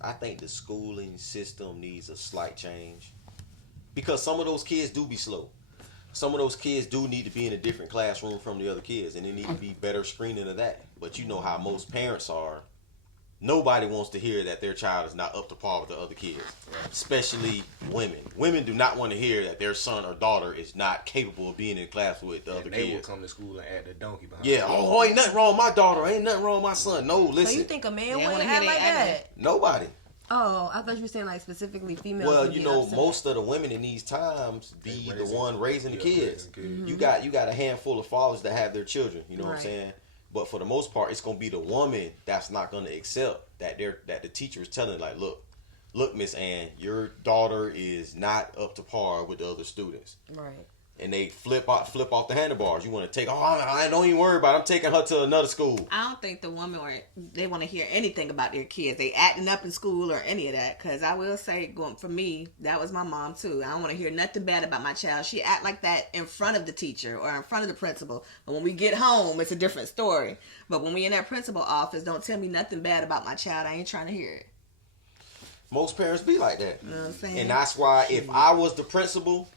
I think the schooling system needs a slight change, because some of those kids do be slow. Some of those kids do need to be in a different classroom from the other kids, and there need to be better screening of that. But you know how most parents are. Nobody wants to hear that their child is not up to par with the other kids, especially women. Women do not want to hear that their son or daughter is not capable of being in class with the other They kids. will come to school and act the donkey behind. Yeah, ain't nothing wrong with my daughter. Ain't nothing wrong with my son. No, listen. So you think a man They wouldn't wanna act hear like they act that? Nobody. Oh, I thought you were saying like specifically females. Well, would you be know, upset. most of the women in these times be the one raising the kids. kids. You got a handful of fathers that have their children. You know what I'm Right. saying? But for the most part, it's gonna be the woman that's not gonna accept that the teacher is telling, like, look, Miss Ann, your daughter is not up to par with the other students. Right. And they flip off the handlebars. You want to take? I don't even worry about it. I'm taking her to another school. I don't think the woman they want to hear anything about their kids. They acting up in school or any of that. Because I will say, for me, that was my mom too. I don't want to hear nothing bad about my child. She act like that in front of the teacher or in front of the principal. But when we get home, it's a different story. But when we in that principal office, don't tell me nothing bad about my child. I ain't trying to hear it. Most parents be like that. You know what I'm saying? And that's why if I was the principal,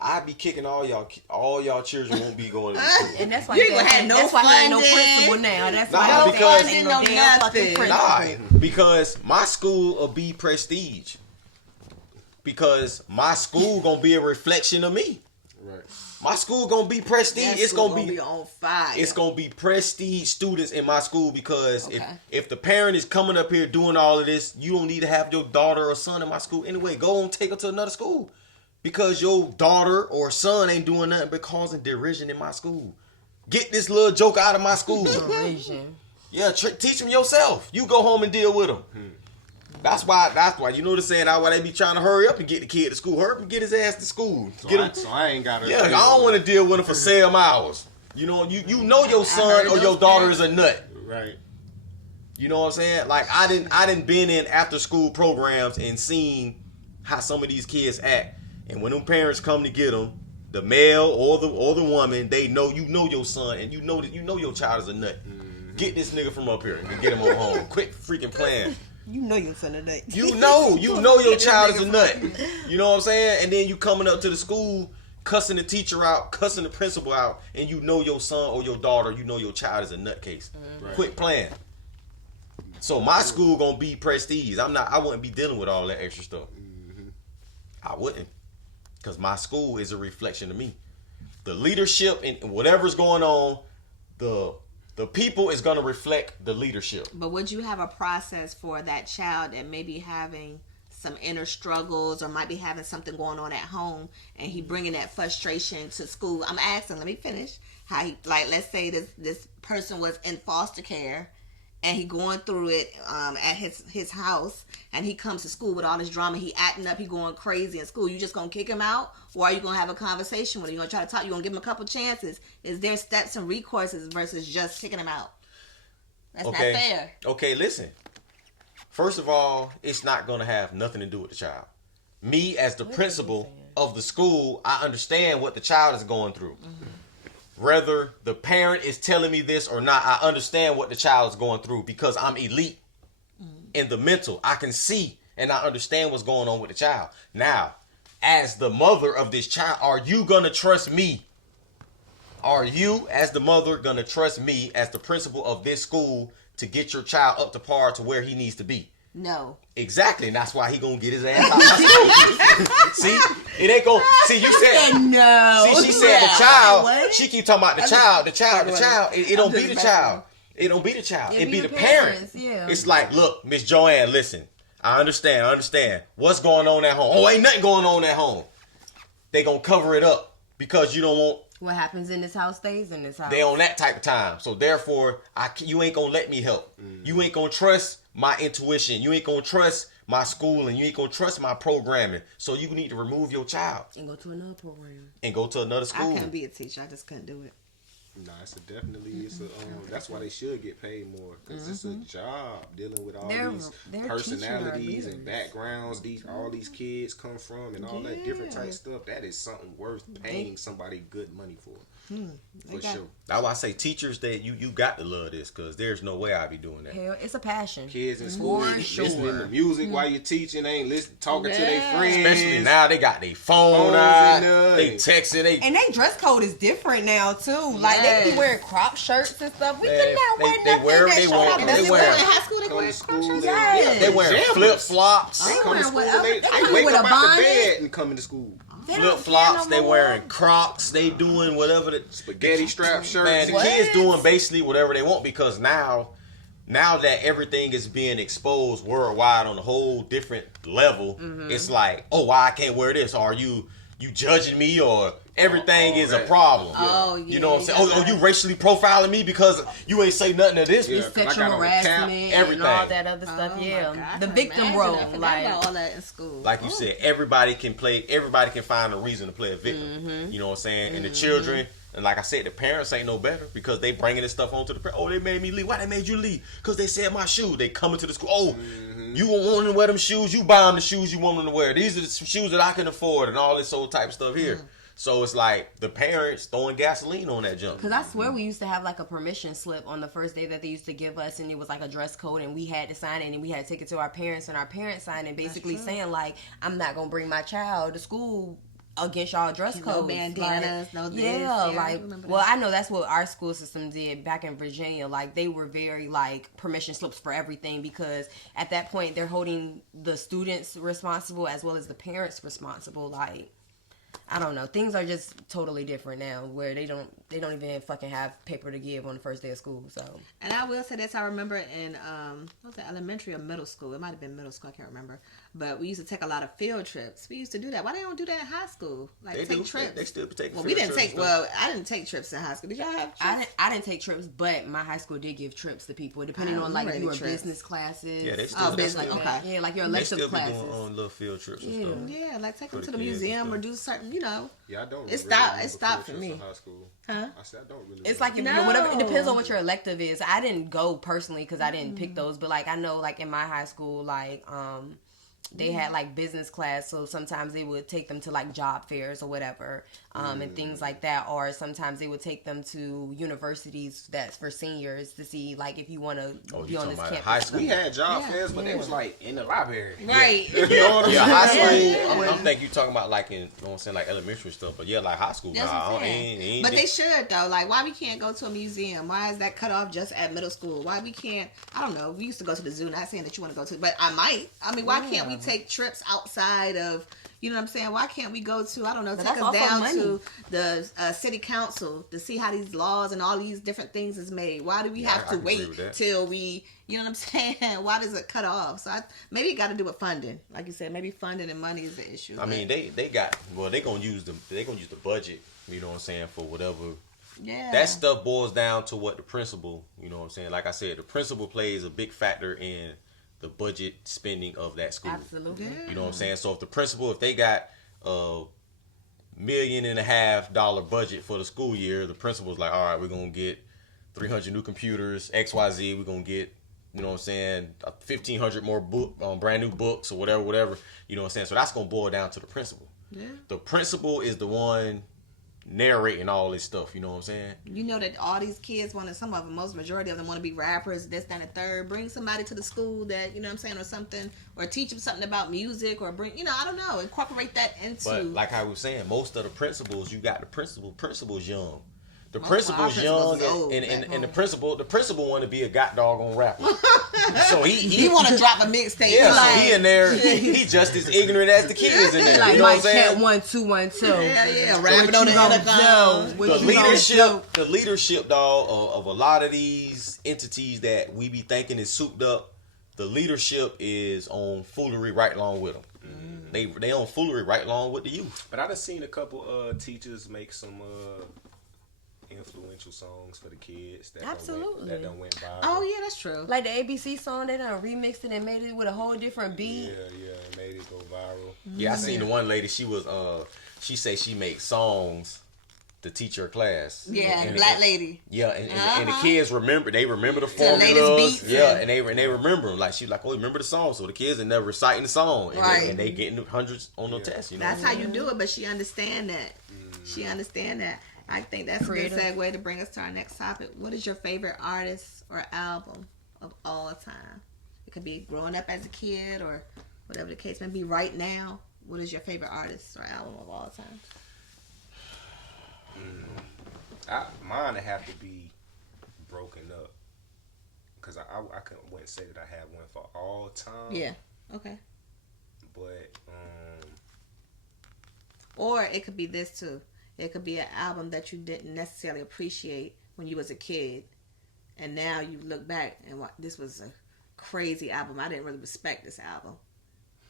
I'd be kicking all y'all children won't be going to school. And that's why You ain't gonna have no that's why there ain't no funding. principal now. That's Nah, why because- ain't no damn fucking nothing. principal. Nah, because my school will be prestige. Because my school gonna be a reflection of me. Right. My school gonna be prestige. That It's school gonna be on fire. it's gonna be prestige students in my school, because Okay. if the parent is coming up here doing all of this, you don't need to have your daughter or son in my school anyway. Go and take her to another school, because your daughter or son ain't doing nothing but causing derision in my school. Get this little joke out of my school. Derision. Yeah, teach them yourself. You go home and deal with them. That's why you know the saying, why they be trying to hurry up and get the kid to school. Hurry up and get his ass to school. So I ain't got to. Yeah, I don't want to deal with him for 7 hours. You know, you know your son or your daughter is a nut. Right. You know what I'm saying? Like I didn't been in after school programs and seen how some of these kids act. And when them parents come to get them, the male or the woman, they know your son, and you know your child is a nut. Get this nigga from up here and get him on home. Quit freaking playing. You know your son a nut. You know your child is a nut. You know what I'm saying? And then you coming up to the school, cussing the teacher out, cussing the principal out, and you know your son or your daughter, you know your child is a nutcase. Right. Quit playing. So my school gonna be prestige. I wouldn't be dealing with all that extra stuff. I wouldn't. Because my school is a reflection of me. The leadership and whatever's going on, the people is going to reflect the leadership. But would you have a process for that child that may be having some inner struggles or might be having something going on at home and he bringing that frustration to school? I'm asking, let me finish. How he, like, let's say this person was in foster care and he going through it at his house, and he comes to school with all this drama. He acting up. He going crazy in school. You just going to kick him out? Or are you going to have a conversation with him? You going to try to talk? You going to give him a couple chances? Is there steps and recourses versus just kicking him out? That's not fair. Okay, listen. First of all, it's not going to have nothing to do with the child. Me, as the principal of the school, I understand what the child is going through. Whether the parent is telling me this or not, I understand what the child is going through because I'm elite in the mental. I can see and I understand what's going on with the child. Now, as the mother of this child, are you going to trust me? Are you, as the mother, going to trust me as the principal of this school to get your child up to par to where he needs to be? No. Exactly. And that's why he gonna get his ass out of school. See? It ain't gonna... See, you said... No. See, she said the child... What? She keep talking about the child. It don't be the child. It don't be the child. It be the parent. Yeah. It's like, look, Miss Joanne, listen. I understand. What's going on at home? Oh, ain't nothing going on at home. They gonna cover it up because you don't want... What happens in this house stays in this house. They on that type of time. So therefore, you ain't gonna let me help. You ain't gonna trust my intuition. You ain't gonna trust my school, and you ain't gonna trust my programming. So you need to remove your child and go to another program and go to another school. I couldn't be a teacher. I just couldn't do it. Nah, that's why they should get paid more, because it's a job dealing with all these personalities and backgrounds all these kids come from and all that different type stuff. That is something worth paying somebody good money for. For sure. That's why I say teachers, that you got to love this, because there's no way I'd be doing that. Hell, it's a passion. Kids in school listening to music while you're teaching, ain't talking to their friends. Especially now, they got their phone out, they texting, and they dress code is different now too. Like they be wearing crop shirts and stuff. We did not wear nothing. They wear in high school. They wear crop shirts. Yes. They wearing flip flops. They come to school. They wake up out the bed and come into school. Flip flops, they wearing Crocs, they doing whatever the spaghetti strap shirts. Man, the kids doing basically whatever they want, because now that everything is being exposed worldwide on a whole different level, it's like, oh, why I can't wear this? Or are you judging me, or everything is a problem? Oh, yeah. You know what I'm saying? Oh, you racially profiling me because you ain't say nothing to this? Yeah, sexual harassment, everything, and all that other stuff. God, the victim role, like all that in school. Like you said, everybody can find a reason to play a victim. You know what I'm saying? And the children, and like I said, the parents ain't no better, because they bringing this stuff onto the parents. Oh, they made me leave. Why they made you leave? Because they said my shoe. They coming to the school. Oh, you want them to wear them shoes? You buy them the shoes you want them to wear. These are the shoes that I can afford, and all this old type of stuff here. So it's like the parents throwing gasoline on that junk. Because I swear we used to have like a permission slip on the first day that they used to give us, and it was like a dress code, and we had to sign it, and we had to take it to our parents, and our parents signed it, basically saying like, I'm not gonna bring my child to school against y'all dress codes. No bandanas, no this. Yeah, like, I know that's what our school system did back in Virginia. Like, they were very, like, permission slips for everything, because at that point, they're holding the students responsible as well as the parents responsible. Like, I don't know. Things are just totally different now, where they don't even fucking have paper to give on the first day of school. So, and I will say this, I remember in what was it, elementary or middle school? It might have been middle school, I can't remember. But we used to take a lot of field trips. We used to do that. Why they don't do that in high school? Like, they take trips. They still take. Well, we didn't take. Well, I didn't take trips in high school. Did y'all have trips? I didn't take trips, but my high school did give trips to people, depending on like if you were business classes. Yeah, they still. Business. Okay. Yeah, like your elective classes. They still be going on little field trips and stuff. Yeah, like take them to the museum or do certain, Yeah, I don't. It stopped for me. High school. Huh? I said I don't really. It's like whatever. It depends on what your elective is. I didn't go personally because I didn't pick those, but like I know, like in my high school, like they had like business class, so sometimes they would take them to like job fairs or whatever, and things like that. Or sometimes they would take them to universities that's for seniors to see like if you want to be on this campus. High school. We had job fairs, but they was like in the library. Right. You know what I'm Yeah, high school. saying? I'm think you talking about like in, you know what I'm saying, like elementary stuff. But yeah, like high school. That's what I'm saying. ain't But they should though. Like, why we can't go to a museum? Why is that cut off just at middle school? Why we can't? I don't know. We used to go to the zoo. Not saying that you want to go to, but I might. I mean, why can't we take trips outside of? You know what I'm saying? Why can't we go to, I don't know, But take that's us also down money. to the city council to see how these laws and all these different things is made? Why do we have I to can agree wait with that. till we, you know what I'm saying? Why does it cut off? So maybe it got to do with funding. Like you said, maybe funding and money is the issue. I mean, they gonna use the budget. You know what I'm saying, for whatever. yeah. That stuff boils down to what the principal. You know what I'm saying. Like I said, the principal plays a big factor in the budget spending of that school. Absolutely. Yeah. You know what I'm saying? So if they got $1.5 million budget for the school year, the principal's like, all right, we're gonna get 300 new computers, XYZ, we're gonna get, you know what I'm saying, 1,500 more brand new books or whatever, you know what I'm saying? So that's gonna boil down to the principal. Yeah. The principal is the one narrating all this stuff, you know what I'm saying? You know that all these kids want to, some of them, most majority of them want to be rappers, this, that, and the third. Bring somebody to the school that, you know what I'm saying, or something, or teach them something about music, or bring, you know, I don't know, incorporate that into. But like I was saying, most of the principals, you got the principal's young. The Most principal's of our young, principals old and back the home. principal want to be a god doggone rapper. So he want to drop a mixtape. yeah, He so like, he in there, he just as ignorant as the kids in there. Like You know what I'm Mike Chat saying? 1-2-1-2. yeah, rapping on the intercom. The leadership, dog, of a lot of these entities that we be thinking is souped up, the leadership is on foolery right along with them. They on foolery right along with the youth. But I done seen a couple teachers make some influential songs for the kids. Absolutely. That done went viral. Oh yeah, that's true. Like the ABC song, they done remixed it and made it with a whole different beat. Yeah, it made it go viral. Yeah, I seen the one lady. She was she say she makes songs to teach her class. Yeah, And the black lady. Yeah, and the kids remember the latest formulas. beats Yeah, and- and they remember them. Like she's like, oh, remember the song. So the kids are never reciting the song, and, Right. they getting hundreds on the test. You know, That's how you do it, but she understand that. She understand that. I think that's Creative. a good segue to bring us to our next topic. What is your favorite artist or album of all time? It could be growing up as a kid or whatever the case may be right now. What is your favorite artist or album of all time? Mine would have to be Broken Up. Because I wouldn't say that I have one for all time. Yeah. Okay. But, Or it could be this too. It could be an album that you didn't necessarily appreciate when you was a kid, and now you look back and this was a crazy album. I didn't really respect this album.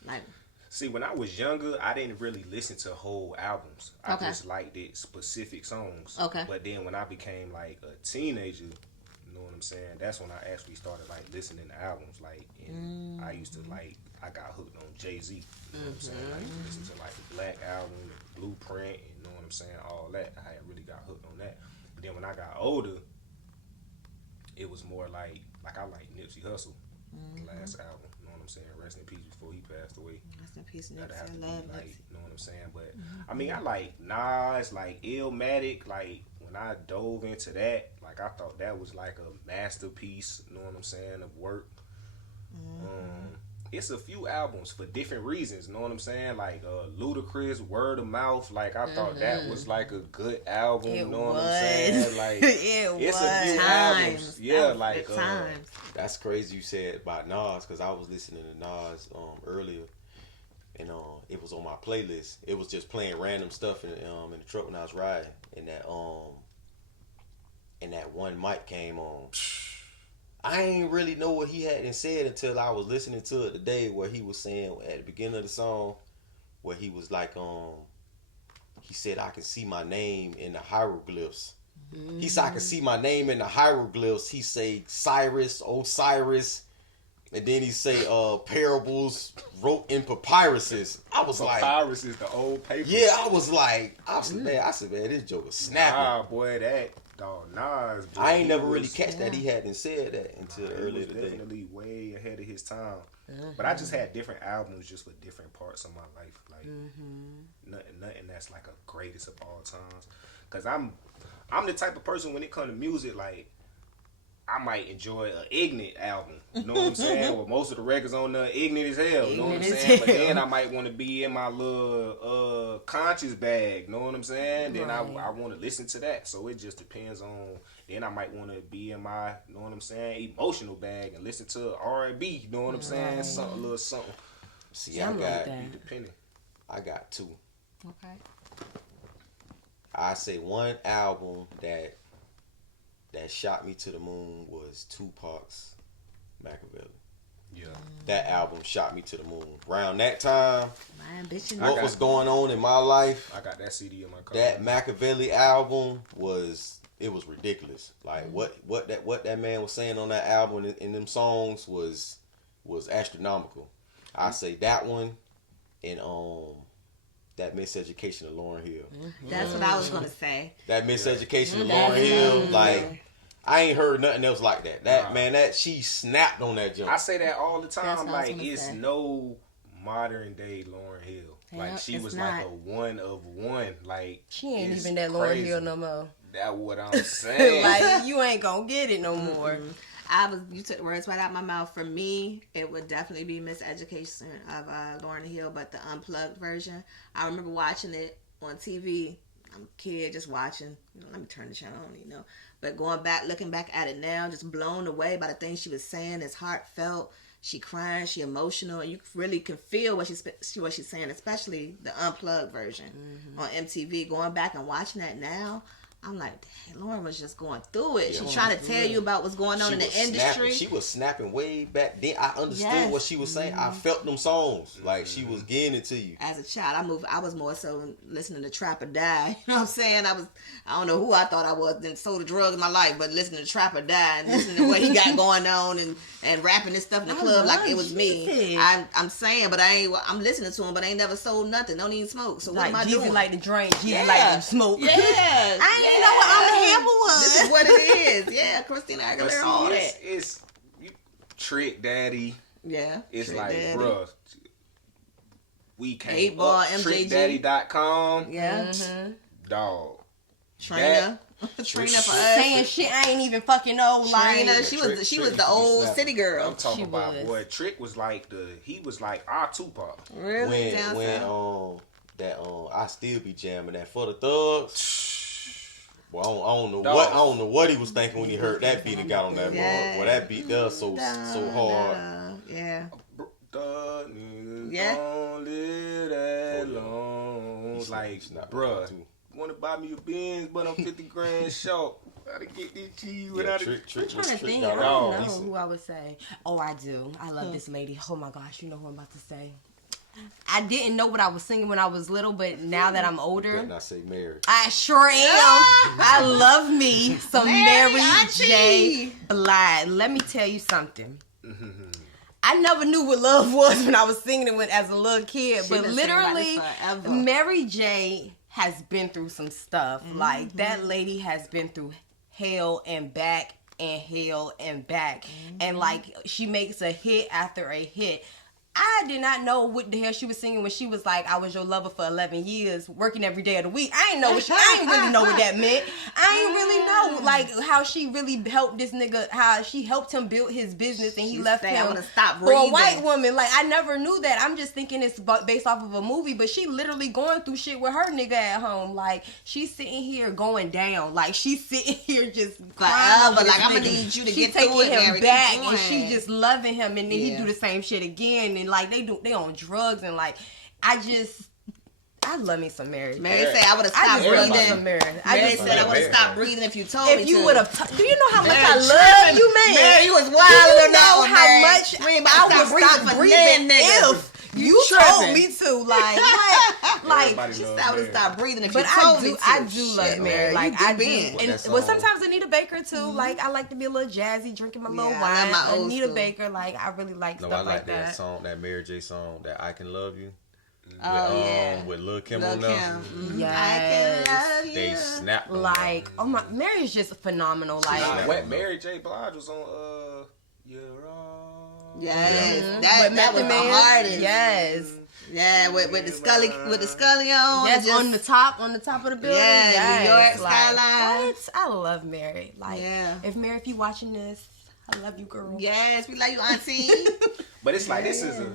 Like, see, when I was younger, I didn't really listen to whole albums. I Okay. just liked it specific songs. Okay. But then when I became like a teenager, you know what I'm saying? That's when I actually started like listening to albums. Like, and I used to like, I got hooked on Jay-Z. You know what I'm saying? I used to listen to like the Black Album, the Blueprint, you know what I'm saying? All that. I had really got hooked on that. But then when I got older, it was more like I like Nipsey Hussle, the last album. You know what I'm saying? Rest in peace before he passed away. rest in peace, That'd Nipsey. have to I be love like, Nipsey. you know what I'm saying? But I mean, I like Nas, like Illmatic. Like when I dove into that, like I thought that was like a masterpiece. You know what I'm saying? Of work. It's a few albums for different reasons. You know what I'm saying? Like Ludacris, Word of Mouth. Like I thought that was like a good album. It you know what I'm was. saying? Like it's a few albums. Yeah, like times. that's crazy. You said about Nas because I was listening to Nas earlier, and it was on my playlist. It was just playing random stuff in the truck when I was riding, and that one mic came on. I ain't really know what he hadn't said until I was listening to it today, where he was saying at the beginning of the song, where he was like, he said, I can see my name in the hieroglyphs. He said, I can see my name in the hieroglyphs. He say Cyrus, Osiris, and then he say parables wrote in papyruses. I was like, Papyrus is the old paper. yeah, I was like, man, this joke was snapping. Nah, boy, dog, Nas. Bro, I ain't never was- really catch that he hadn't said that until He earlier was today. definitely way ahead of his time. But I just had different albums just for different parts of my life. Like nothing that's like a greatest of all times. Cause I'm the type of person when it comes to music, like I might enjoy an Ignorant album. You know what I'm saying? Well, most of the records on there ignorant as hell. You know what I'm Ignorant as saying? But hell. then I might want to be in my little conscious bag. You know what I'm saying? Then I Right. want to listen to that. So it just depends on. Then I might want to be in my, you know what I'm saying, emotional bag and listen to R&B. You know what I'm saying? Right. Something, a little something. See, Something like that. Depending. I got two. Okay. I say one album that shot me to the moon was Tupac's Machiavelli. Yeah. That album shot me to the moon. Around that time, My ambition. what was going on in my life, I got that CD in my car. that Machiavelli album was ridiculous. Like what that man was saying on that album in them songs was astronomical. I say that one and that Miseducation of Lauryn Hill. That's what I was gonna say. That Miseducation of That's Lauryn Hill, it. like I ain't heard nothing else like that. That Nah. man, that she snapped on that jump. I say that all the time. That's what I was Like gonna it's say. no modern day Lauryn Hill. Like Yeah, she it's was not. like a one of one. Like She ain't it's even that Lauryn crazy. Hill no more. That what I'm saying. Like you ain't gonna get it no more. You took the words right out my mouth. For me, it would definitely be Miseducation of Lauryn Hill, but the unplugged version. I remember watching it on TV. I'm a kid just watching. Let me turn the channel on, But going back, looking back at it now, just blown away by the things she was saying. It's heartfelt. She crying. She emotional, and you really can feel what she's saying, especially the unplugged version on MTV. Going back and watching that now, I'm like, dang, Lauren was just going through it. She's trying to tell you about what's going on in the industry. She was snapping way back then. I understood Yes. what she was saying. I felt them songs. Like she was getting it to you. As a child, I was more so listening to Trap or Die. You know what I'm saying? I don't know who I thought I was, then sold a drug in my life, but listening to Trap or Die and listening to what he got going on and rapping this stuff in the club like it was me. Jesus. I'm saying, but I'm listening to him, but I ain't never sold nothing. Don't even smoke. So what am I Like Jeezy doing? like to drink, Jeezy Yeah. like to smoke. Yeah. I didn't know what I'm a hammer was. This is what it is. Yeah, Christina But Aguilera, all see, that. it's Trick Daddy. Yeah. It's Trick like, Daddy. bruh, we came 8 Ball, up MJG. trickdaddy.com. Yeah. Dog. Trina. Trina for us. Saying shit I ain't even fucking know. Trina, Like she Trick- was Trick the old snapping. city girl. I'm talking She about, was. boy, Trick was like our Tupac. Really down south. I still be jamming that for the thugs. Well, I don't know Dog. what he was thinking when he heard that beat and got on that Yeah. Well, that beat does so hard. Yeah. The niggas Yeah. don't live that Oh, yeah. long. He's Like, snapping bruh, too. want to buy me a Benz, but I'm 50 grand short. Gotta get this cheese Yeah, without it. Trick I'm trying to think. got I all don't know decent. who I would say. Oh, I do. I love this lady. Oh my gosh, you know who I'm about to say. I didn't know what I was singing when I was little, but now that I'm older, Better not say Mary. I sure am. I love me some Mary Mary Auntie. J. Blige. Let me tell you something. I never knew what love was when I was singing it as a little kid, She but been singing about literally, this forever. Mary J. has been through some stuff. Like that lady has been through hell and back and hell and back, and like she makes a hit after a hit. I did not know what the hell she was singing when she was like, I was your lover for 11 years, working every day of the week. I ain't really know what that meant. I ain't really know, like, how she really helped this nigga, how she helped him build his business and he left said, "I him wanna stop for a breathing." white woman. Like, I never knew that. I'm just thinking it's based off of a movie, but she literally going through shit with her nigga at home. Like, she's sitting here going down. Like, she's sitting here just crying Forever. over Like, this I'ma nigga. need you to She get through taking it, him Mary. back, Keep and she going. just loving him, and then he Yeah. do the same shit again, and like they on drugs, and like I love me some Mary. Mary said, I would have I stopped just love me breathing. some Mary. Mary just said, I love would have Mary. stopped breathing if you told me If you to. would have, do you know how much Mary I love tripping. you, man? Mary, you was Do wild you on that know one, how Mary. much We ain't I about to would stop stop breathing breathing for niggas. if you told tripping. me to? Like what? Like. Everybody She love said, I would have Mary. stopped breathing if But you told me to. I do love Shit, Mary. Like you I do. do, Ben. and That well, song- sometimes Anita Baker too. Like I like to be a little jazzy, drinking my little Yeah, I love wine. my old Anita school. Baker, like I really like No, I stuff like like that that. song, that Mary J song, that I Can Love You. With Lil' Kim on Lil' there. Kim. Mm-hmm. Yes. I can love you. They snapped on Like, oh my, Mary is just phenomenal. Like, What Mary J. Blige was on You're All Yes, But that was Method the Man, hardest. yes. Yeah, with the Scully on. Yes, just- on the top of the building. Yeah, yes. New York Like, skyline. What? I love Mary. Like, Yeah. if Mary, if you watching this, I love you, girl. Yes, we like you, auntie. But it's like this is a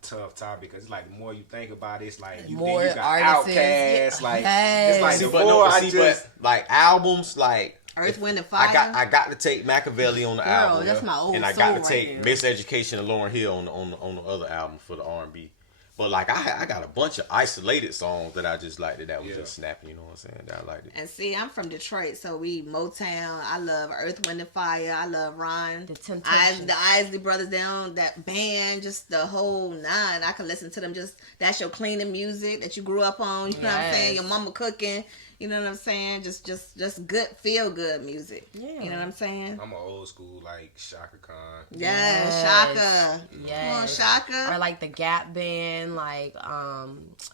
tough topic because it's like the more you think about it, it's like you More think you got artists, Outkast, yeah. like Yes. it's like See, before but I just like albums, like Earth, Wind, and Fire. I got to take Machiavelli on the album, that's my old and I soul got to right take there. Miseducation of Lauryn Hill on the other album for the R&B. But like I got a bunch of isolated songs that I just liked that was just snapping. You know what I'm saying? That I liked it. And see, I'm from Detroit, so we Motown. I love Earth, Wind, and Fire. I love Ron. The Temptations. The Isley Brothers down, that band, just the whole nine. I can listen to them. Just that's your cleaning music that you grew up on. You know what I'm saying? Yes. Your mama cooking. You know what I'm saying? Just good, feel good music. Yeah. You know what I'm saying? I'm an old school like Shaka Khan. Yeah, Yes. Shaka. Yes. Come on, Shaka. Or like the Gap Band, like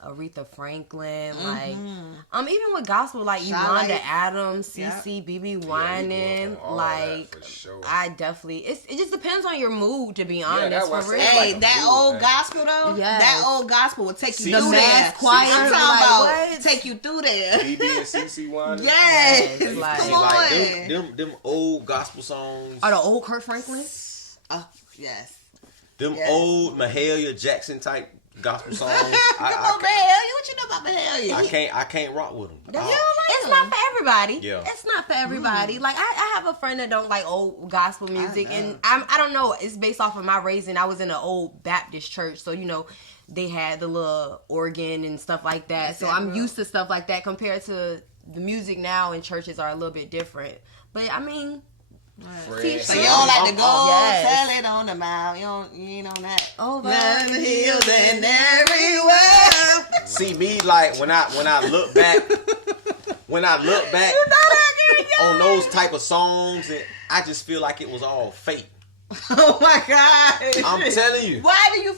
Aretha Franklin, like even with gospel, like Charlotte. Yolanda Adams, Yep. CC, BB you grew Wining, up on all like that for sure. I definitely it just depends on your mood, to be that's honest, why I for said real. it's Hey, like a that mood old thing. gospel though. Yes. That old gospel will take you See, through the there. mass choir, I'm like, talking about what? take you through there. BB and CC Wine. Yes, Yes, like- come See, on. like them old gospel songs, Or the old Kurt Franklin. Oh, yes. them yes. old Mahalia Jackson type gospel songs. Come on, Mahalia. What you know about Mahalia? I can't rock with them. It's not for everybody. Yeah. It's not for everybody. Like I have a friend that don't like old gospel music, know. and I don't know. It's based off of my raising. I was in an old Baptist church, so they had the little organ and stuff like that. So I'm used to stuff like that compared to the music now in churches are a little bit different. But I mean, Fred. So you don't like to go Yes. tell it on the mouth. You ain't on that. Over Down the hills and everywhere. See me like when I look back on those type of songs, and I just feel like it was all fake. Oh my God! I'm telling you. Why do you?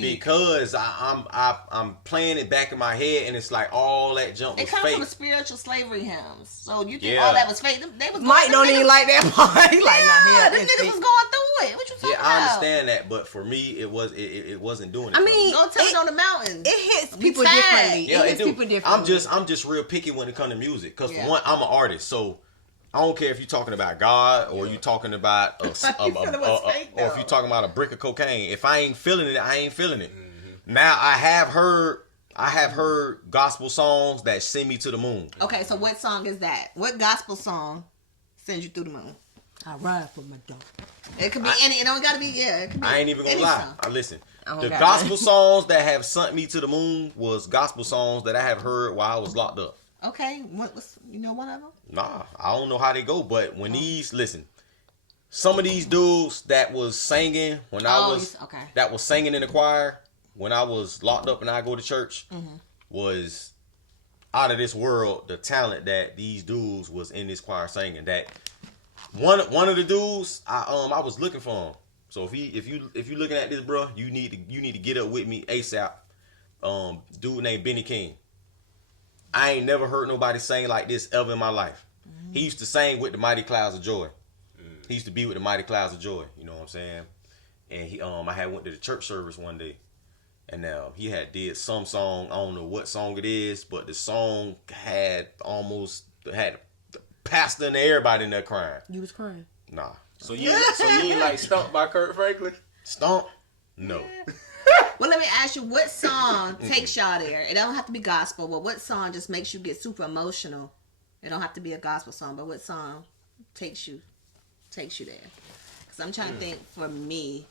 Because I'm playing it back in my head, and it's like all that junk It was comes fake. from spiritual slavery hymns. So you think Yeah. all that was fake? They was Mike don't even like that part. He like, Yeah, nah, them here, niggas was going through it. What you talking Yeah, about? I understand that, but for me, it wasn't doing it. I for mean, me. Go tell it on the mountain. It hits You people tired. differently. Yeah, it hits do. people differently. I'm just real picky when it comes to music. Cause Yeah. for one, I'm an artist, so I don't care if you're talking about God or you talking about You feeling what's fake, or if though? you're talking about a brick of cocaine. If I ain't feeling it, I ain't feeling it. Now I have heard gospel songs that send me to the moon. Okay, so what song is that? What gospel song sends you through the moon? I ride for my dog. It could be any. It don't gotta be. Yeah, it could be. I ain't even gonna any lie. song. I listen. Oh, The God. gospel songs that have sent me to the moon was gospel songs that I have heard while I was locked up. Okay, what was one of them? Nah, I don't know how they go, but when some of these dudes that was singing when that was singing in the choir when I was locked up and I go to church was out of this world. The talent that these dudes was in this choir singing. That one of the dudes I was looking for him. So if you looking at this, bro, you need to get up with me ASAP. Dude named Benny King. I ain't never heard nobody sing like this ever in my life. He used to sing with the Mighty Clouds of Joy. He used to be with the Mighty Clouds of Joy. You know what I'm saying? And he I had went to the church service one day, and he had did some song. I don't know what song it is, but the song had the pastor and everybody in there crying. You was crying. Nah, So you ain't like Stumped by Kurt Franklin? stomp. No. Well, let me ask you, what song takes y'all there? It don't have to be gospel, but what song just makes you get super emotional? It don't have to be a gospel song, but what song takes you there? Because I'm trying to think, for me,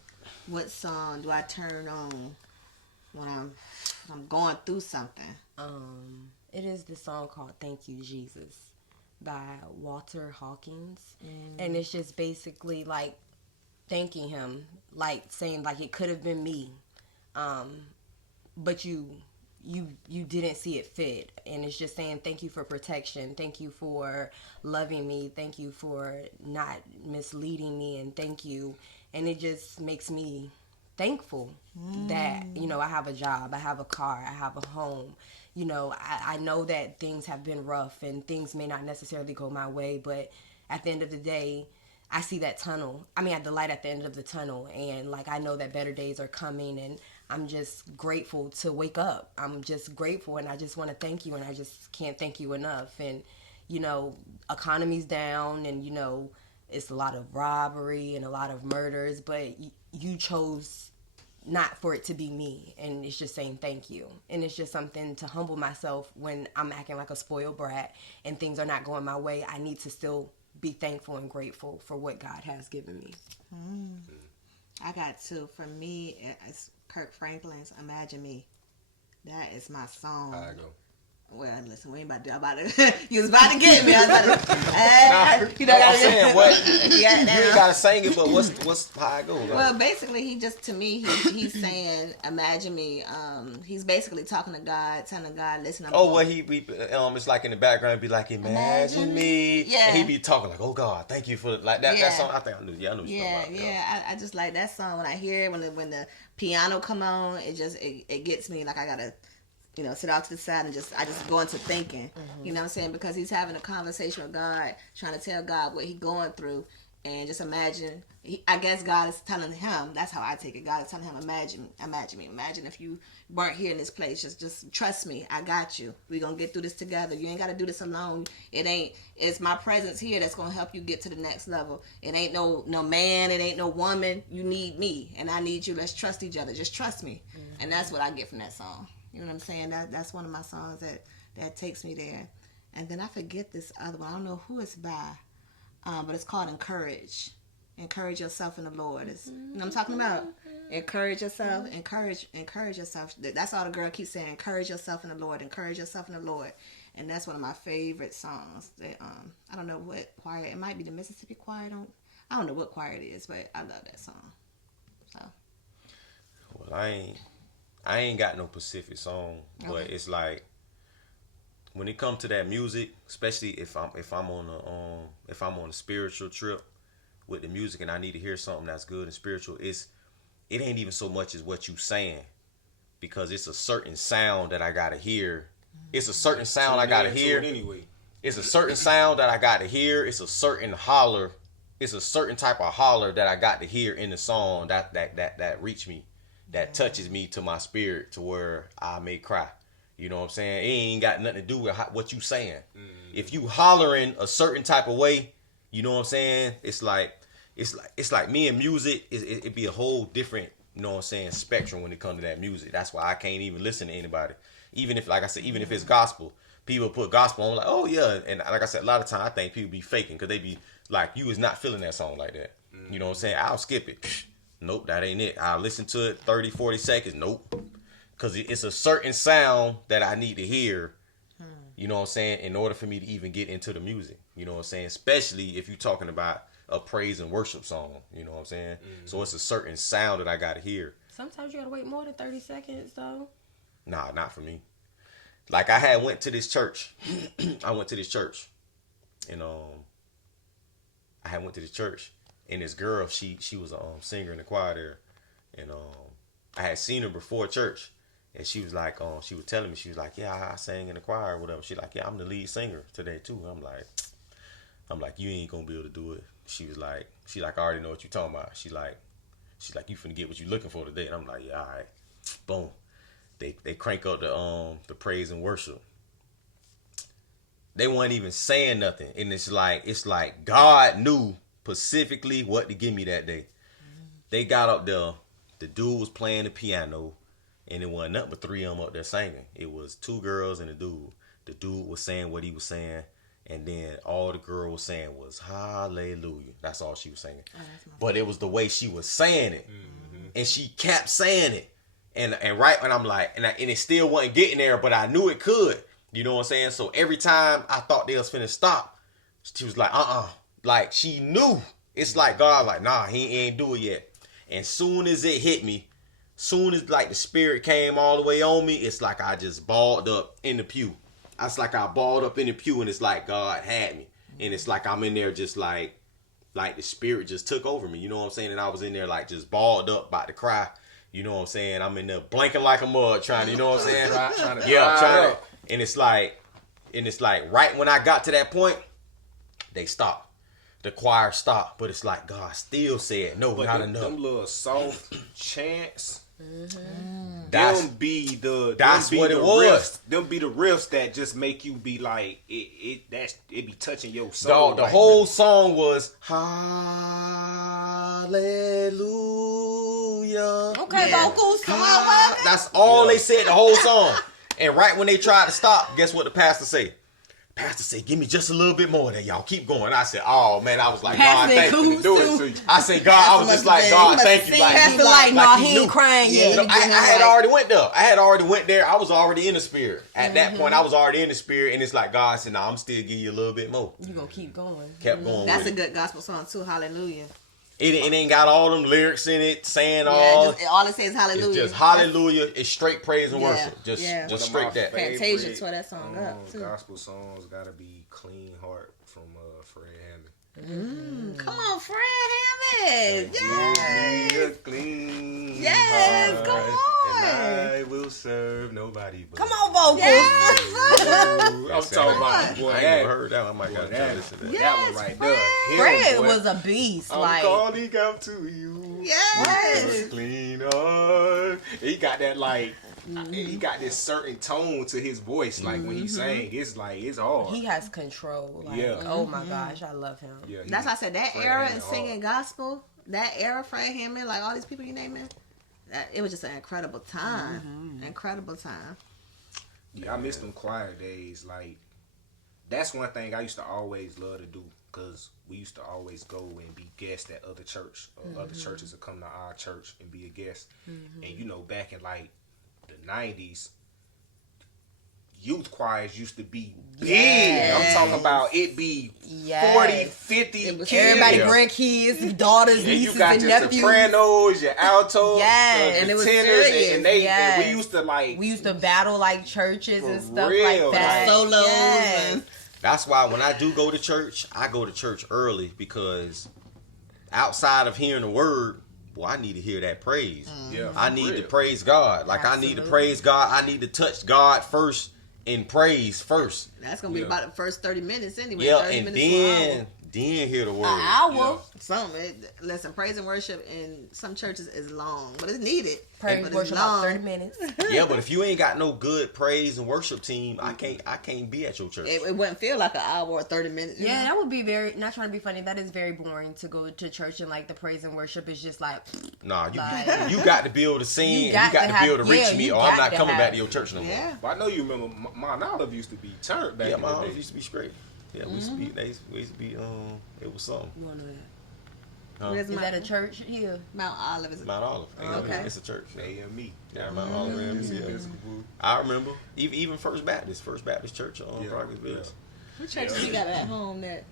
what song do I turn on when I'm going through something? It is the song called "Thank You, Jesus" by Walter Hawkins, and it's just basically like thanking him, like saying like it could have been me, but you didn't see it fit, and it's just saying thank you for protection, thank you for loving me, thank you for not misleading me, and thank you, and it just makes me thankful that, you know, I have a job, I have a car, I have a home. You know, I know that things have been rough and things may not necessarily go my way, but at the end of the day, I see that tunnel. I mean, at the light at the end of the tunnel, and like I know that better days are coming, and I'm just grateful to wake up. I'm just grateful, and I just want to thank you, and I just can't thank you enough. And you know, economy's down, and you know, it's a lot of robbery and a lot of murders, but you chose not for it to be me, and it's just saying thank you. And it's just something to humble myself when I'm acting like a spoiled brat and things are not going my way. I need to still be thankful and grateful for what God has given me. I got two. For me, it's Kirk Franklin's Imagine Me. That is my song. I go. Well, listen, we ain't about to, you was about to get me. I was about to, you know I'm what saying, what? Yeah, You ain't gotta sing it, but what's how it goes? Like, well, basically, he just, to me, he's saying, imagine me. He's basically talking to God, telling God, listen, I'm well, it's like in the background, be like, imagine me. Yeah. And he be talking like, oh God, thank you for like that. Yeah. That song, I think I knew. Yeah, I knew what you're talking about. Yeah. I just like that song. When I hear it, when the piano come on, it gets me. Like I gotta, you know, sit off to the side and I just go into thinking. You know what I'm saying? Because he's having a conversation with God, trying to tell God what he's going through, and just imagine. I guess God is telling him. That's how I take it. God is telling him, imagine me. Imagine if you weren't here in this place. Just trust me. I got you. We're gonna get through this together. You ain't gotta do this alone. It's my presence here that's gonna help you get to the next level. It ain't no man. It ain't no woman. You need me, and I need you. Let's trust each other. Just trust me. And that's what I get from that song. You know what I'm saying? That's one of my songs that takes me there. And then I forget this other one. I don't know who it's by, but it's called Encourage. Encourage yourself in the Lord. You know what I'm talking about? Encourage yourself. Encourage yourself. That's all the girl keeps saying. Encourage yourself in the Lord. Encourage yourself in the Lord. And that's one of my favorite songs. That I don't know what choir. It might be the Mississippi Choir. I don't know what choir it is, but I love that song. So. Well, I ain't got no Pacific song, but it's like when it comes to that music, especially if I'm on a spiritual trip with the music and I need to hear something that's good and spiritual, it ain't even so much as what you saying, because it's a certain sound that I gotta hear. It's a certain sound I gotta hear. Anyway. It's a certain sound that I gotta hear. It's a certain holler. It's a certain type of holler that I got to hear in the song that reach me. That touches me to my spirit to where I may cry. You know what I'm saying? It ain't got nothing to do with what you saying. If you hollering a certain type of way, you know what I'm saying? It's like me and music. It be a whole different, you know what I'm saying, spectrum when it comes to that music. That's why I can't even listen to anybody. Even if, like I said, even if it's gospel, people put gospel on like, oh yeah, and like I said, a lot of times I think people be faking because they be like, you is not feeling that song like that. You know what I'm saying? I'll skip it. Nope, that ain't it. I'll listen to it 30, 40 seconds. Nope. Because it's a certain sound that I need to hear, you know what I'm saying, in order for me to even get into the music. You know what I'm saying? Especially if you're talking about a praise and worship song. You know what I'm saying? So it's a certain sound that I got to hear. Sometimes you got to wait more than 30 seconds, though. Nah, not for me. Like, I went to this church. I went to this church. And I went to this church. And this girl, she was a singer in the choir there, and I had seen her before church, and she was like, she was telling me, she was like, yeah, I sang in the choir or whatever. She like, yeah, I'm the lead singer today too. I'm like, you ain't gonna be able to do it. She like, I already know what you talking about. She's like, you finna get what you looking for today. And I'm like, yeah, all right, boom. They crank up the praise and worship. They weren't even saying nothing, and it's like God knew specifically what to give me that day. They got up there, the dude was playing the piano, and it wasn't nothing but three of them up there singing. It was two girls and a dude. The dude was saying what he was saying, and then all the girl was saying was hallelujah. That's all she was saying. But it was the way she was saying it, and she kept saying it, and right when I'm like, and it still wasn't getting there, but I knew it could. You know what I'm saying? So every time I thought they was finna stop, she was like, like she knew. It's like God, like, nah, he ain't do it yet. And soon as it hit me, soon as like the spirit came all the way on me, it's like I just balled up in the pew. It's like I balled up in the pew, and it's like God had me. And it's like I'm in there just like the spirit just took over me. You know what I'm saying? And I was in there like just balled up, about to cry. You know what I'm saying? I'm in there blanking like a mud, trying to, you know what I'm saying? Trying to Yeah, trying up. to. And it's like right when I got to that point, they stopped. The choir stopped, but it's like God still said, no, But not them, enough. them little soft chants, That's them be the what it the was. riffs. Them be the riffs that just make you be like it be touching your soul. the like, whole really. song was hallelujah. Okay, Yeah. vocals. Come on, Ah, that's all they said the whole song. And right when they tried to stop, guess what the pastor said? Pastor said, give me just a little bit more than y'all. Keep going. I said, oh man, I was like, God, Pastor thank you. Coos Do it too. to you. I said, God, I was just like, God, thank you. Like, Pastor like, like nah, he he knew. ain't crying Yeah, yet. No, I had already went there. I had already went there. I was already in the spirit. At that point, I was already in the spirit. And it's like, God said, nah, I'm still giving you a little bit more. You gonna keep going. Kept going That's with a good gospel song too. Hallelujah. it ain't got all them lyrics in it, saying Yeah, all. all it says hallelujah. It's just hallelujah. It's straight praise and Yeah, worship. Just yeah. just One of straight my that. favorite, Fantasia tore that song up, too. Gospel songs gotta be "Clean Heart" from Fred Hammond. Come on, Fred Hammond. Yay. Give me a clean Yes, heart, come on. and I will serve nobody but Come on, vocals. Yes. you. I'm talking about boy, I ain't that, never heard that. I might boy, gotta that, listen to that. Yeah. that one right there. Him, Fred boy. was a beast. I'm Like, calling out to you. Yes. Clean heart. He got that like. He got this certain tone to his voice, like when he sang, it's like it's hard. he has control. Like, Yeah. oh my gosh, I love him. Yeah, That's why I said that Fred era Hammond in singing gospel, that era, Fred Hammond, like all these people you naming, it was just an incredible time. Incredible time. Yeah, I miss them choir days. Like, that's one thing I used to always love to do, because we used to always go and be guests at other church, or other churches would come to our church and be a guest. And you know, back in like the 90s, youth choirs used to be big. Yes. I'm talking about it be Yes. 40, 50 It was kids. Everybody, Yeah. grandkids, daughters, And nieces, you got and your nephews. sopranos, your altos, Yes. the And it was tenors, serious. and they Yes. and we used to like We used to battle like churches and For stuff real, like that. like Solos Yes. and That's why when I do go to church, I go to church early, because outside of hearing the word, well, I need to hear that praise. yeah, I for need to real. praise God. Like I need to Absolutely. praise God. I need to touch God first in praise first. that's gonna be Yeah. about the first 30 minutes anyway. Yeah, 30 and minutes to an hour. then hear the word. An hour. Something. Listen, praise and worship in some churches is long, but it's needed. Praise But it's worship about long. 30 minutes. Yeah, but if you ain't got no good praise and worship team, I can't be at your church. It wouldn't feel like an hour or 30 minutes. you Yeah, know? that would be very, not trying to be funny, that is very boring to go to church and like the praise and worship is just like, Nah, Like- you got to be able to sing. You You got got to to be able to have- reach yeah, me, you or I'm got not to coming back have- to your church no more. Yeah. But I know you remember Mount Olive used to be turned back Yeah, in my the house day. used to be straight. Yeah, we used to be. We used to be. It was something. you want to know that? Huh? Where's Is that a church here? Mount Olive? Is Mount Olive. Okay. It's a church. AME. Yeah, Mount Olive. Yeah. Episcopal. I remember even First Baptist Church on Yeah, Progress Village. What churches you got at home that?